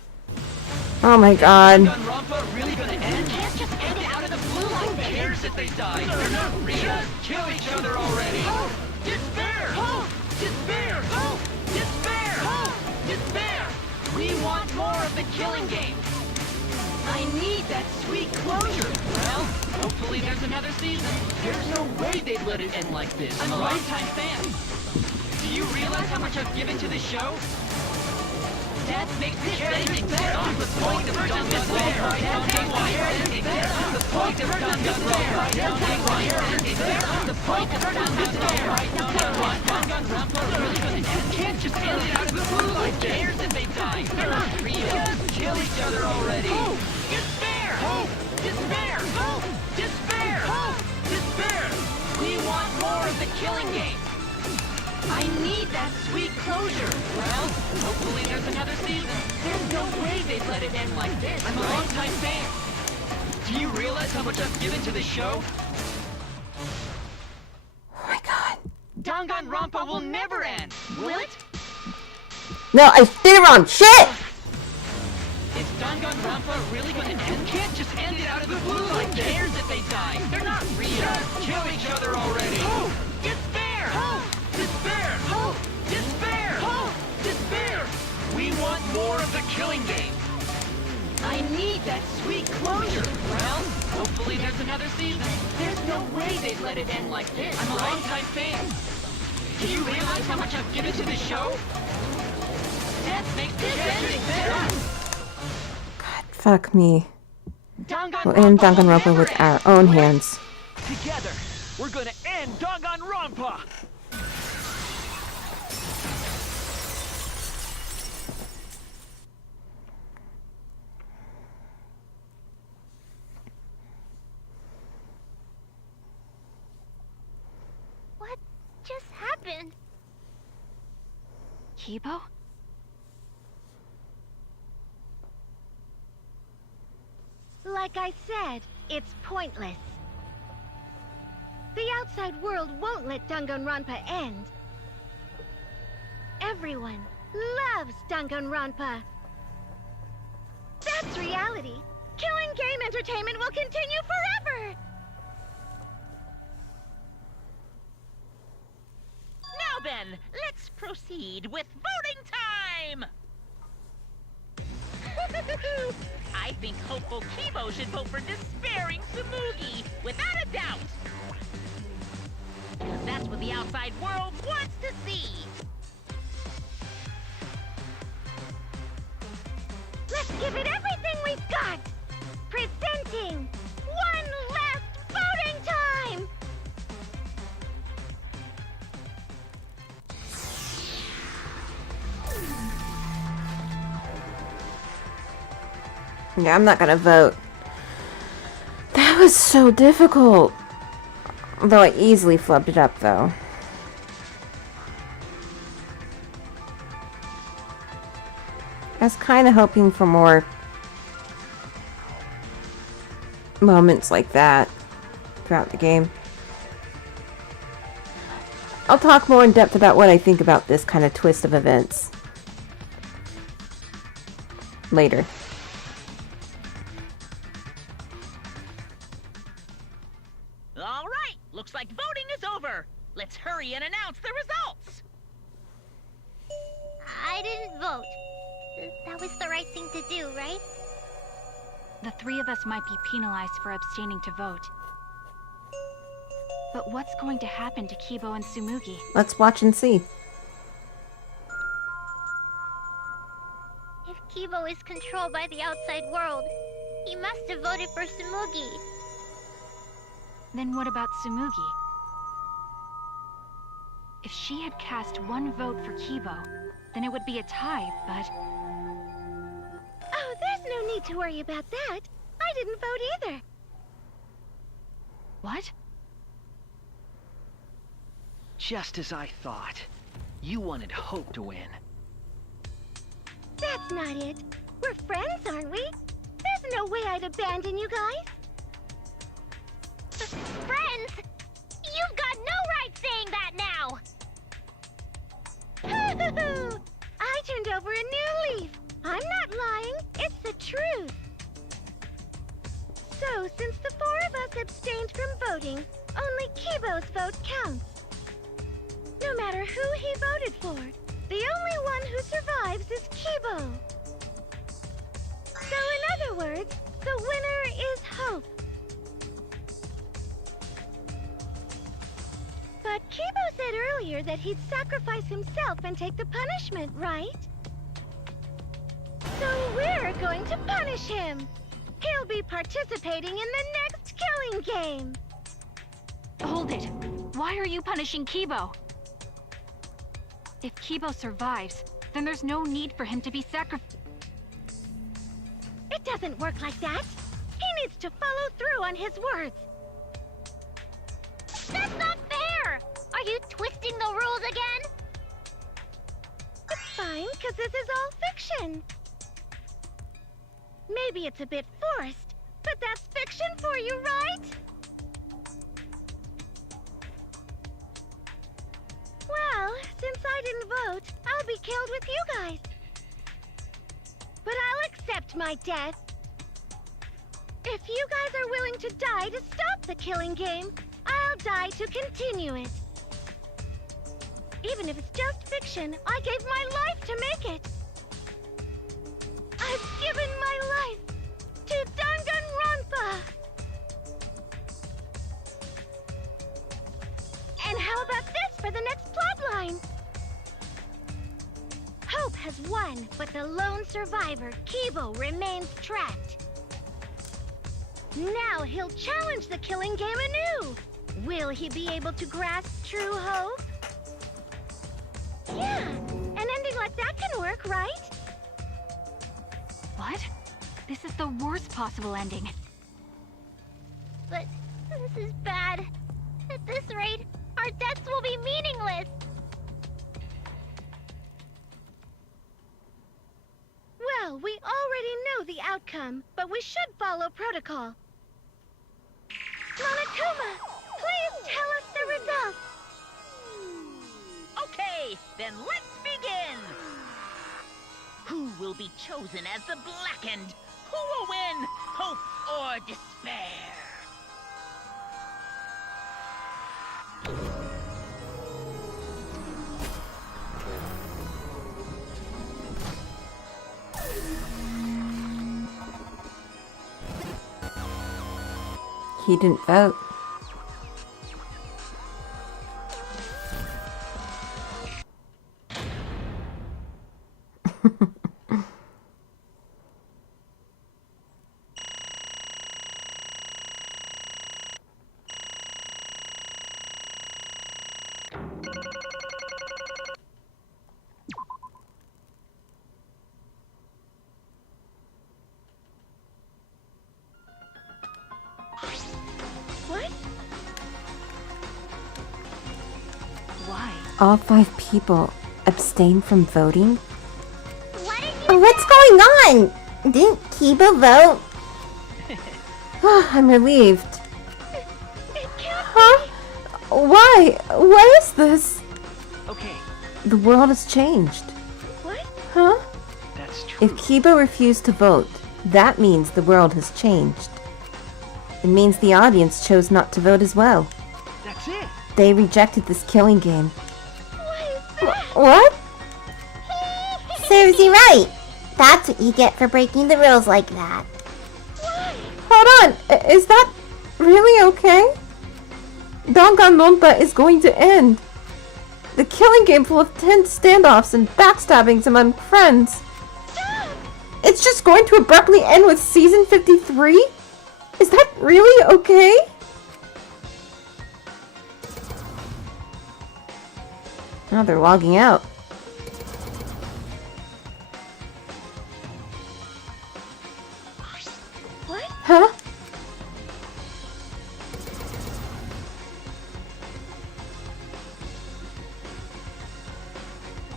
Oh my God. Danganronpa really gonna end? Can't just end it out of the blue like that. Who cares if they die? They're not real! Just kill each other already! Hope! Despair! Hope! Despair! Hope! Despair! Hope! Despair! We want more of the killing game! I need that sweet closure! Well, hopefully there's another season. There's no way they'd let it end like this. I'm a lifetime fan. Do you realize how much I've given to this show? Death makes this ending better. The point of Danganronpa is the point of Danganronpa is the point of Danganronpa really gonna end. You can't just end it out of the blue like this. Who cares if they die? They're not real. Just kill each other already. Hope! Despair! Hope! Despair! Hope! Despair! Hope! Despair! We want more of the killing game. I need that sweet closure. Well, hopefully there's another season. There's no way they'd let it end like this. I'm a longtime fan. Do you realize how much I've given to this show? Oh my God. Danganronpa will never end, will it? No, I did it wrong! Shit! Is Danganronpa really gonna end? You can't just end it out of the blue like this. Who cares if they die? They're not real. Just kill each other already. Hope! Despair! Hope! Despair! Hope! Despair! Hope! Despair! We want more of the killing game. I need that sweet closure. Well, hopefully there's another season. There's no way they'd let it end like this. I'm a longtime fan. Do you realize how much I've given to this show? Death makes this ending better. God, fuck me. We'll end Danganronpa with our own hands. Together, we're gonna end Danganronpa! What just happened? Kibo? Like I said, it's pointless. The outside world won't let Danganronpa end. Everyone loves Danganronpa. That's reality. Killing game entertainment will continue forever! Now then, let's proceed with voting time! I think hopeful Kibo should vote for despairing Tsumugi, without a doubt! Because that's what the outside world wants to see! Let's give it everything we've got! Presenting one last voting time! Yeah, I'm not gonna vote. That was so difficult. Though I easily flubbed it up, though. I was kind of hoping for more moments like that throughout the game. I'll talk more in depth about what I think about this kind of twist of events later. All right, looks like voting is over. Let's hurry and announce the results. I didn't vote. That was the right thing to do, right? The three of us might be penalized for abstaining to vote. But what's going to happen to Kibo and Tsumugi? Let's watch and see. If Kibo is controlled by the outside world, he must have voted for Tsumugi. Then what about Tsumugi? If she had cast one vote for Kibo, then it would be a tie, but... Oh, there's no need to worry about that. I didn't vote either. What? Just as I thought. You wanted Hope to win. That's not it. We're friends, aren't we? There's no way I'd abandon you guys. Friends? You've got no right saying that now! I turned over a new leaf. I'm not lying. It's the truth. So, since the four of us abstained from voting, only Kibo's vote counts. No matter who he voted for, the only one who survives is Kibo. So, in other words, the winner is Hope. But Kibo said earlier that he'd sacrifice himself and take the punishment, right? So we're going to punish him. He'll be participating in the next killing game. Hold it! Why are you punishing Kibo? If Kibo survives, then there's no need for him to be sacrificed. It doesn't work like that. He needs to follow through on his words. That's not fair! Are you twisting the rules again? It's fine, because this is all fiction. Maybe it's a bit forced, but that's fiction for you, right? Well, since I didn't vote, I'll be killed with you guys. But I'll accept my death. If you guys are willing to die to stop the killing game, I'll die to continue it. Even if it's just fiction, I gave my life to make it. I've given my life to Danganronpa. And how about this for the next plotline? Hope has won, but the lone survivor, Kibo, remains trapped. Now he'll challenge the killing game anew. Will he be able to grasp true hope? Yeah, an ending like that can work, right? What? This is the worst possible ending. But this is bad. At this rate, our deaths will be meaningless. Well, we already know the outcome, but we should follow protocol. Monokuma, please tell us the results. Okay, then let's begin! Who will be chosen as the Blackened? Who will win? Hope or despair? He didn't vote. What? Why? All 5 people abstained from voting? What's going on? Didn't Kiba vote? I'm relieved. Huh? Why? What is this? Okay, The world has changed. What? Huh? that's true. If Kiba refused to vote, that means the world has changed. It means the audience chose not to vote as well. That's it. They rejected this killing game. What? What? Serves you right. That's what you get for breaking the rules like that. Hold on, is that really okay? Danganronpa is going to end. The killing game full of tense standoffs and backstabbings among friends. It's just going to abruptly end with season 53? Is that really okay? Now they're logging out. What? Huh?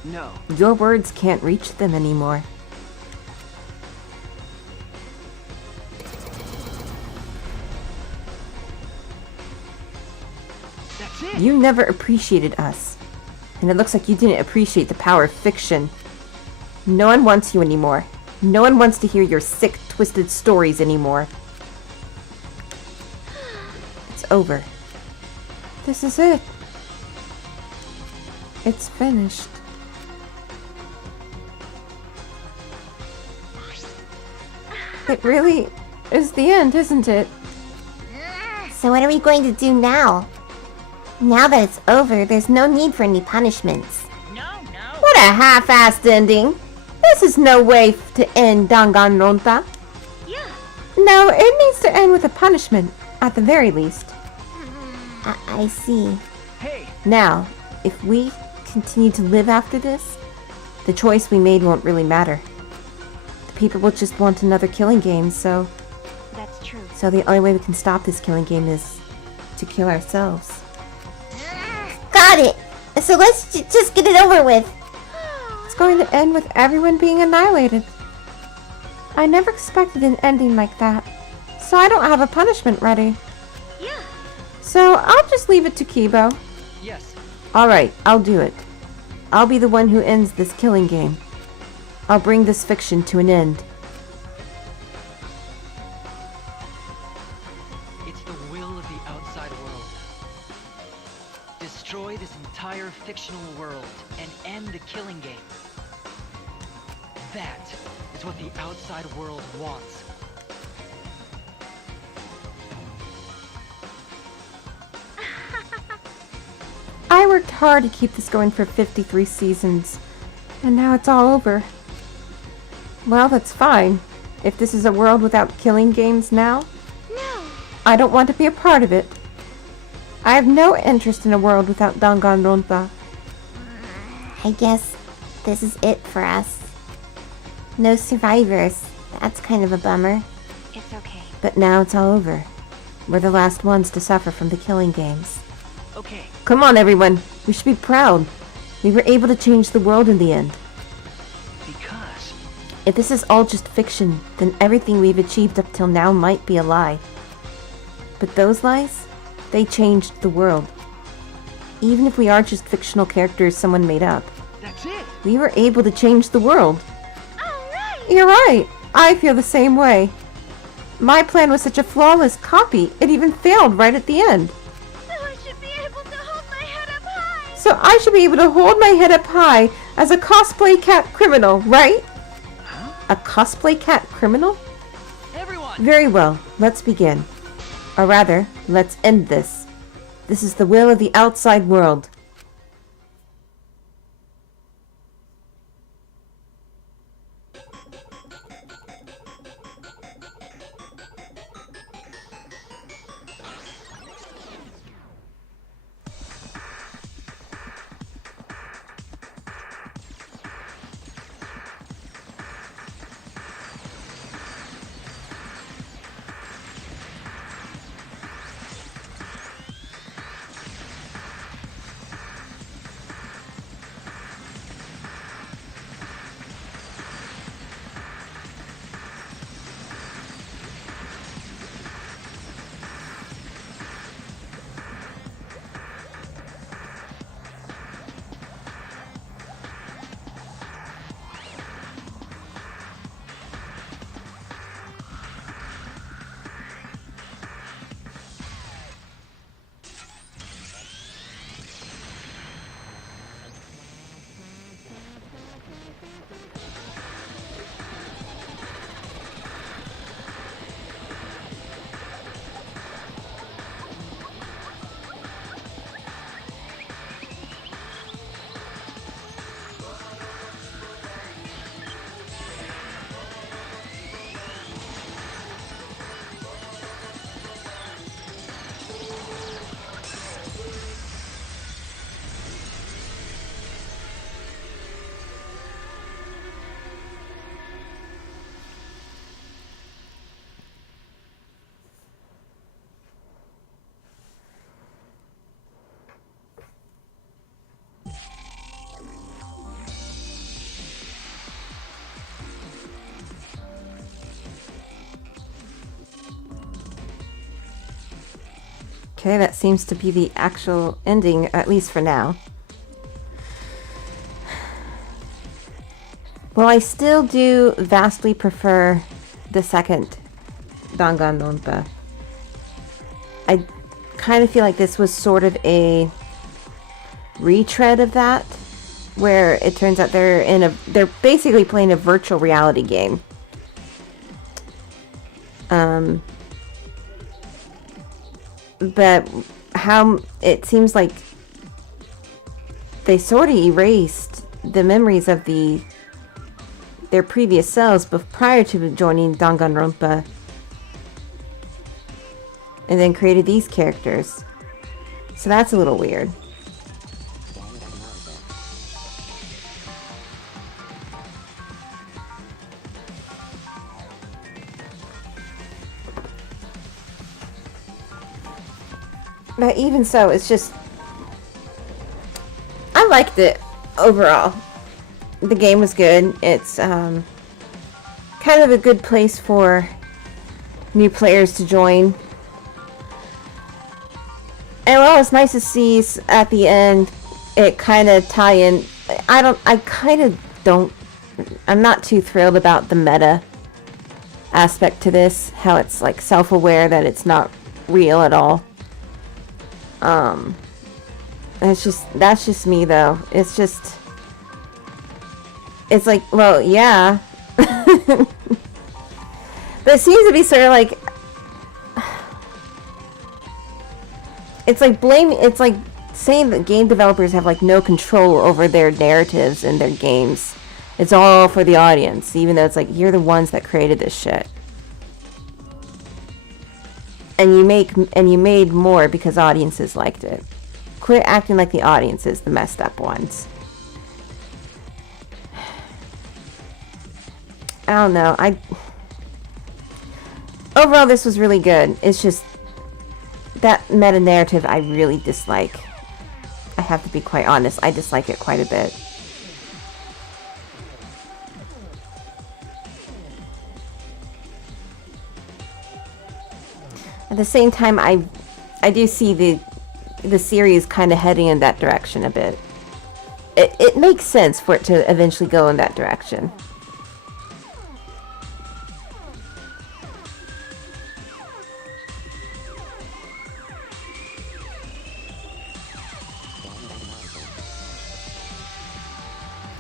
No. Your words can't reach them anymore. That's it. You never appreciated us. And it looks like you didn't appreciate the power of fiction. No one wants you anymore. No one wants to hear your sick, twisted stories anymore. It's over. This is it. It's finished. It really is the end, isn't it? So what are we going to do now? Now that it's over, there's no need for any punishments. What a half-assed ending. This is no way to end Danganronpa. Yeah. No, it needs to end with a punishment, at the very least. I see. Hey. Now, if we continue to live after this, the choice we made won't really matter. The people will just want another killing game, so... That's true. So the only way we can stop this killing game is to kill ourselves. Got it. So let's just get it over with. It's going to end with everyone being annihilated. I never expected an ending like that, so I don't have a punishment ready. Yeah. So I'll just leave it to Kibo. Yes. Alright, I'll do it. I'll be the one who ends this killing game. I'll bring this fiction to an end. It's the will of the outside world. Destroy this entire fictional world and end the killing game. That is what the outside world wants. I worked hard to keep this going for 53 seasons, and now it's all over. Well, that's fine. If this is a world without killing games now, No. I don't want to be a part of it. I have no interest in a world without Danganronpa. I guess this is it for us. No survivors. That's kind of a bummer. It's okay. But now it's all over. We're the last ones to suffer from the killing games. Okay. Come on, everyone. We should be proud. We were able to change the world in the end. Because... If this is all just fiction, then everything we've achieved up till now might be a lie. But those lies, they changed the world. even if we are just fictional characters someone made up. That's it. We were able to change the world. You're right. I feel the same way. My plan was such a flawless copy, it even failed right at the end. So I should be able to hold my head up high. So I should be able to hold my head up high as a cosplay cat criminal, right? Huh? A cosplay cat criminal? Everyone! Very well, let's begin. Or rather, let's end this. This is the will of the outside world. Okay, that seems to be the actual ending, at least for now. Well, I still do vastly prefer the second Danganronpa. I kind of feel like this was sort of a retread of that, where it turns out they're basically playing a virtual reality game. But how it seems like they sort of erased the memories of their previous selves prior to joining Danganronpa, and then created these characters. So that's a little weird. But even so, it's just... I liked it overall. The game was good. It's kind of a good place for new players to join. And well, it's nice to see at the end it kind of tie in. I'm not too thrilled about the meta aspect to this. How it's like self-aware that it's not real at all. That's just me though. It's like, well, yeah. But it seems to be sort of like, it's like saying that game developers have like no control over their narratives and their games. It's all for the audience, even though it's like, you're the ones that created this shit. And you made more because audiences liked it. Quit acting like the audience is the messed up ones. I don't know. Overall, this was really good. It's just that meta narrative I really dislike. I have to be quite honest. I dislike it quite a bit. At the same time, I do see the series kind of heading in that direction a bit. It makes sense for it to eventually go in that direction.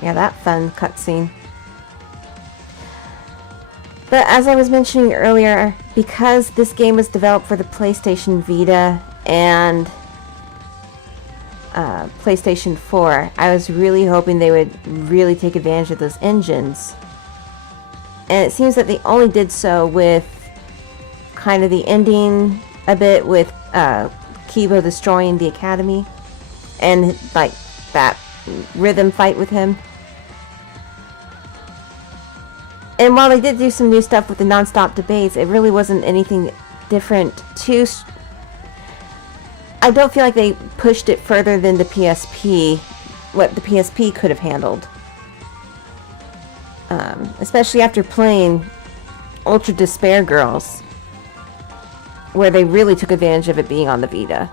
Yeah, that fun cutscene. But as I was mentioning earlier, because this game was developed for the PlayStation Vita and PlayStation 4, I was really hoping they would really take advantage of those engines. And it seems that they only did so with kind of the ending a bit with Kibo destroying the academy and like that rhythm fight with him. And while they did do some new stuff with the non-stop debates, it really wasn't anything different. I don't feel like they pushed it further than the PSP, what the PSP could have handled. Especially after playing Ultra Despair Girls, where they really took advantage of it being on the Vita.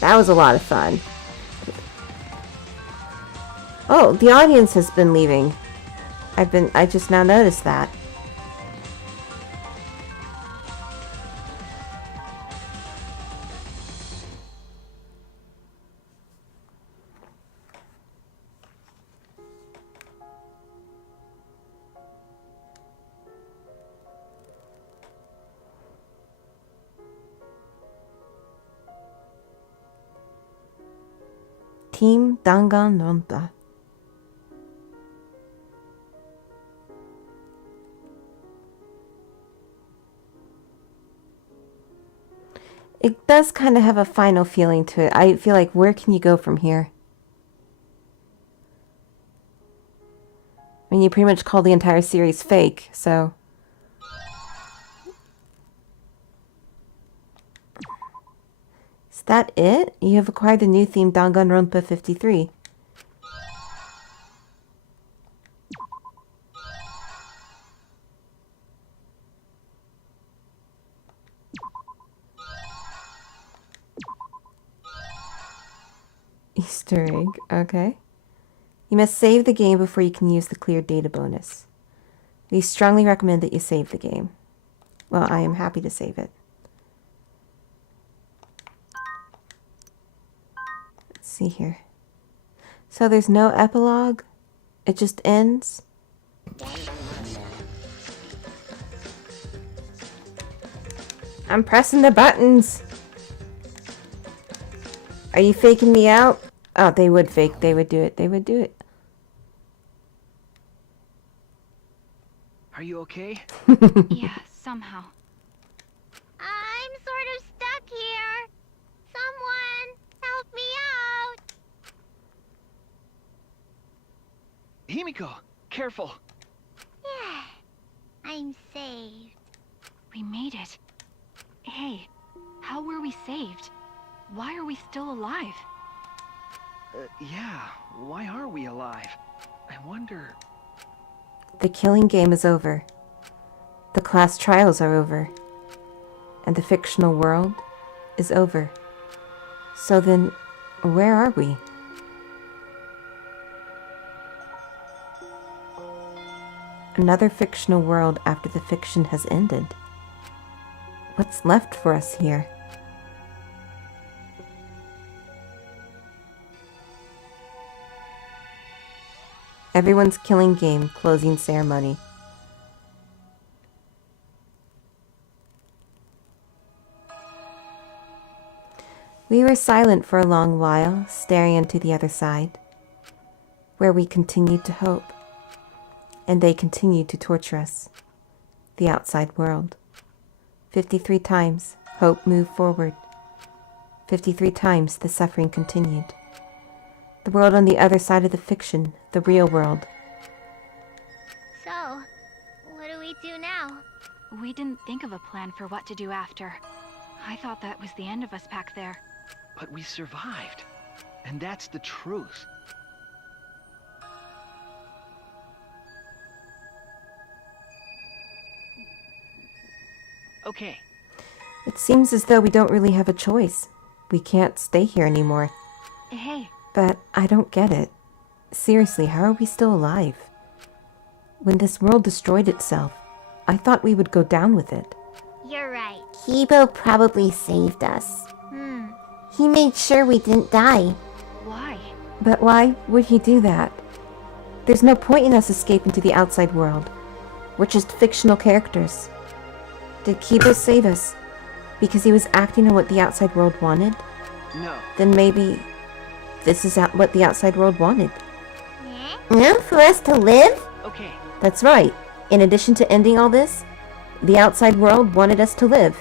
That was a lot of fun. Oh, the audience has been leaving. I just now noticed that. Team Danganronpa. It does kind of have a final feeling to it. I feel like, where can you go from here? I mean, you pretty much call the entire series fake, so... Is that it? You have acquired the new theme Danganronpa 53. Easter egg, okay. You must save the game before you can use the clear data bonus. We strongly recommend that you save the game. Well, I am happy to save it. Let's see here. So there's no epilogue? It just ends? I'm pressing the buttons! Are you faking me out? Oh, they would fake. They would do it. They would do it. Are you okay? Yeah, somehow. I'm sort of stuck here. Someone help me out. Himiko, careful. Yeah, I'm saved. We made it. Hey, how were we saved? Why are we still alive? Yeah, why are we alive? I wonder... The killing game is over. The class trials are over. And the fictional world is over. So then, where are we? Another fictional world after the fiction has ended. What's left for us here? Everyone's killing game closing ceremony. We were silent for a long while, staring into the other side, where we continued to hope, and they continued to torture us. The outside world. 53 times, hope moved forward. 53 times, the suffering continued. The world on the other side of the fiction, the real world. So, what do we do now? We didn't think of a plan for what to do after. I thought that was the end of us back there. But we survived. And that's the truth. Okay. It seems as though we don't really have a choice. We can't stay here anymore. Hey. But I don't get it. Seriously, how are we still alive? When this world destroyed itself, I thought we would go down with it. You're right. Kibo probably saved us. He made sure we didn't die. Why? But why would he do that? There's no point in us escaping to the outside world. We're just fictional characters. Did Kibo save us because he was acting on what the outside world wanted? No. Then maybe this is what the outside world wanted. Yeah, for us to live? Okay. That's right. In addition to ending all this, the outside world wanted us to live.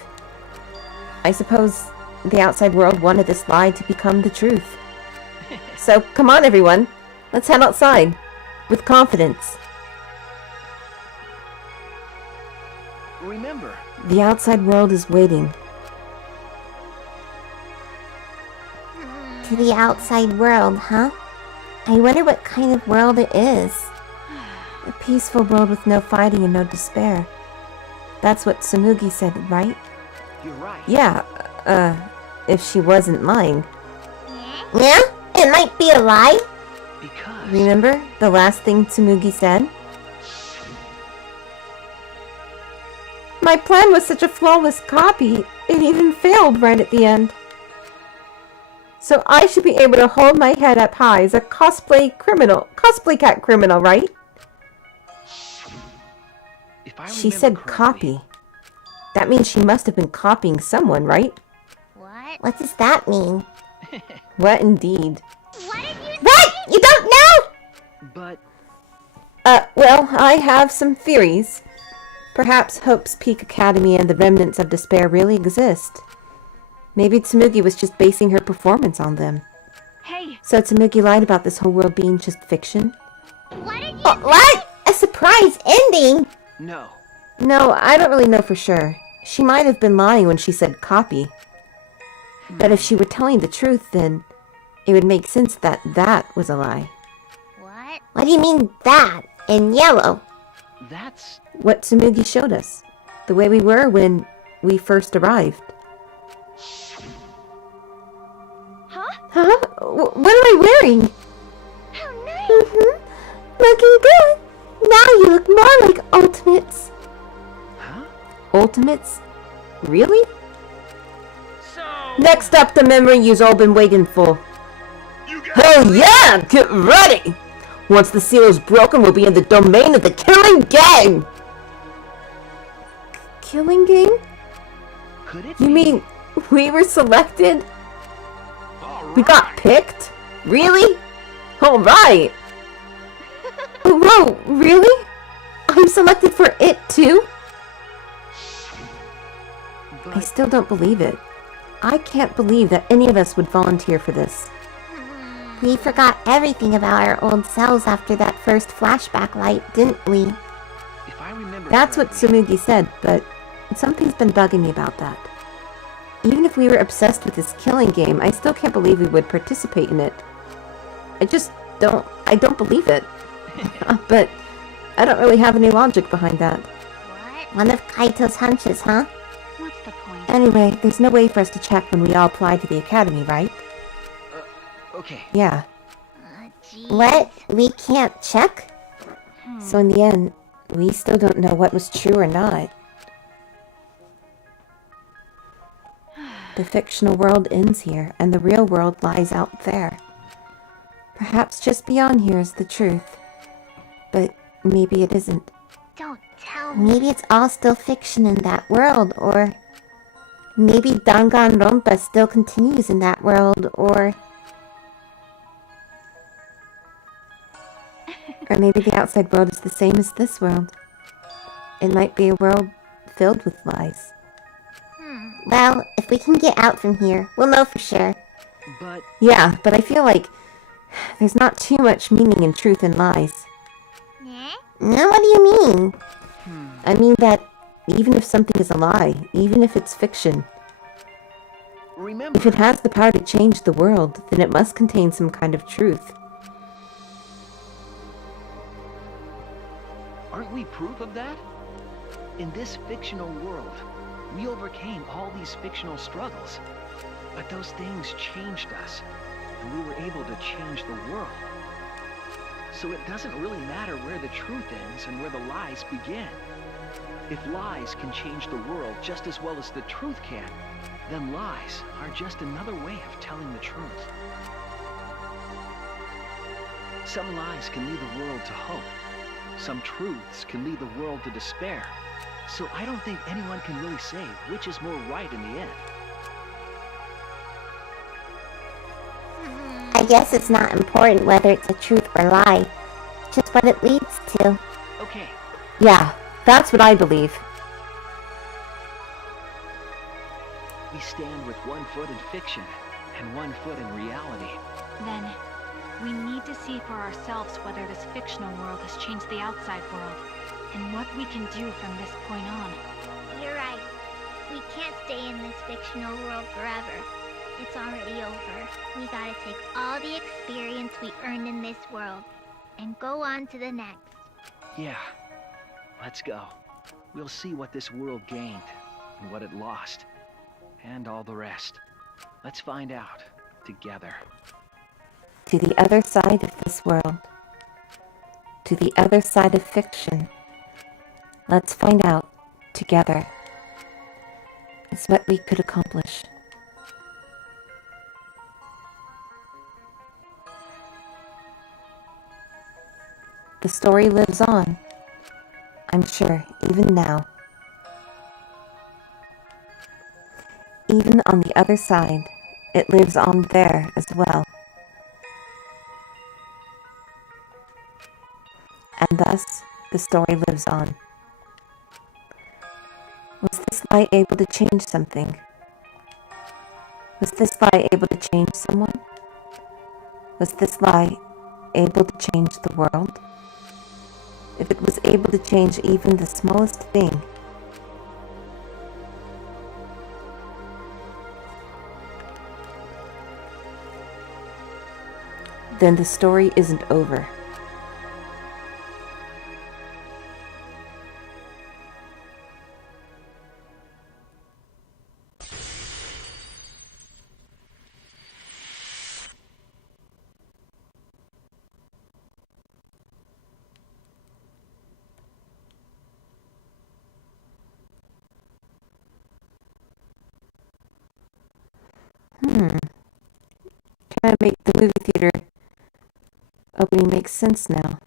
I suppose the outside world wanted this lie to become the truth. So, come on everyone. Let's head outside. With confidence. Remember, The outside world is waiting. To the outside world, huh? I wonder what kind of world it is. A peaceful world with no fighting and no despair. That's what Tsumugi said, right? You're right. Yeah, if she wasn't lying. Yeah? It might be a lie? Because... Remember the last thing Tsumugi said? My plan was such a flawless copy, it even failed right at the end. So I should be able to hold my head up high as a cosplay cat criminal, right? She said copy. That means she must have been copying someone, right? What does that mean? What indeed? What? You don't know? But... Well, I have some theories. Perhaps Hope's Peak Academy and the remnants of despair really exist. Maybe Tsumugi was just basing her performance on them. Hey! So Tsumugi lied about this whole world being just fiction? What? A surprise ending? No. No, I don't really know for sure. She might have been lying when she said copy. But if she were telling the truth, then it would make sense that that was a lie. What do you mean that? In yellow? That's... What Tsumugi showed us. The way we were when we first arrived. Huh? What am I wearing? Looking good. Now you look more like Ultimates. Huh? Ultimates? Really? Next up, the memory you've all been waiting for. Hell yeah! Get ready! Once the seal is broken, we'll be in the domain of the killing game! Killing game? Could it You mean we were selected? We got picked? Really? Alright! Whoa, really? I'm selected for it too? I still don't believe it. I can't believe that any of us would volunteer for this. We forgot everything about our old selves after that first flashback light, didn't we? If I remember That's what Tsumugi said, but something's been bugging me about that. Even if we were obsessed with this killing game, I still can't believe we would participate in it. I don't believe it. But I don't really have any logic behind that. One of Kaito's hunches, huh? What's the point? Anyway, there's no way for us to check when we all apply to the academy, right? Okay. Yeah. What? We can't check? So in the end, we still don't know what was true or not. The fictional world ends here, and the real world lies out there. Perhaps just beyond here is the truth. But maybe it isn't. Don't tell me. Maybe it's all still fiction in that world, or... Maybe Danganronpa still continues in that world, or... Or maybe the outside world is the same as this world. It might be a world filled with lies. Well, if we can get out from here, we'll know for sure. But... Yeah, but I feel like there's not too much meaning in truth and lies. Now, what do you mean? I mean that even if something is a lie, even if it's fiction, Remember... if it has the power to change the world, then it must contain some kind of truth. Aren't we proof of that? In this fictional world, We overcame all these fictional struggles. But those things changed us, and we were able to change the world. So it doesn't really matter where the truth ends and where the lies begin. If lies can change the world just as well as the truth can, then lies are just another way of telling the truth. Some lies can lead the world to hope. Some truths can lead the world to despair. So I don't think anyone can really say which is more right in the end. I guess it's not important whether it's a truth or lie, just what it leads to. Okay. Yeah, that's what I believe. We stand with one foot in fiction and one foot in reality. Then, we need to see for ourselves whether this fictional world has changed the outside world, and what we can do from this point on. You're right. We can't stay in this fictional world forever. It's already over. We gotta take all the experience we earned in this world and go on to the next. Yeah, let's go. We'll see what this world gained and what it lost, and all the rest. Let's find out together. To the other side of this world. To the other side of fiction. Let's find out together. It's what we could accomplish. The story lives on, I'm sure, even now. Even on the other side, it lives on there as well. And thus, the story lives on. Was this lie able to change something? Was this lie able to change someone? Was this lie able to change the world? If it was able to change even the smallest thing, then the story isn't over. Trying to make the movie theater opening make sense now.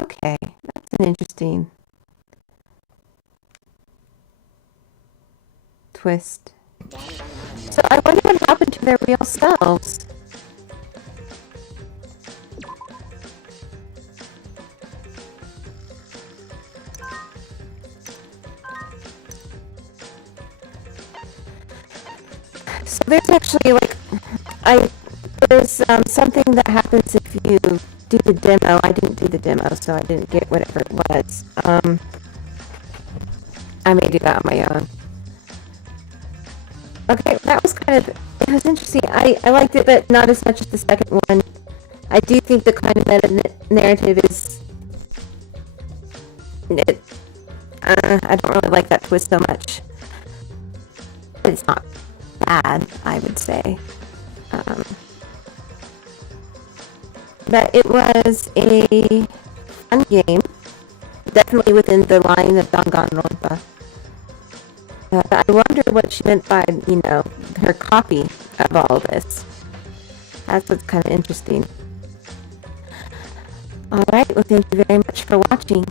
Okay, that's an interesting twist. So I wonder what happened to their real selves. So there's actually there's something that happens if you do the demo. I didn't do the demo, so I didn't get whatever it was. I may do that on my own. Okay, that was it was interesting. I liked it, but not as much as the second one. I do think the kind of meta-narrative is... I don't really like that twist so much. But it's not bad, I would say. But it was a fun game. Definitely within the line of Danganronpa. But I wonder what she meant by, her copy of all this. That's what's kind of interesting. Alright, well thank you very much for watching.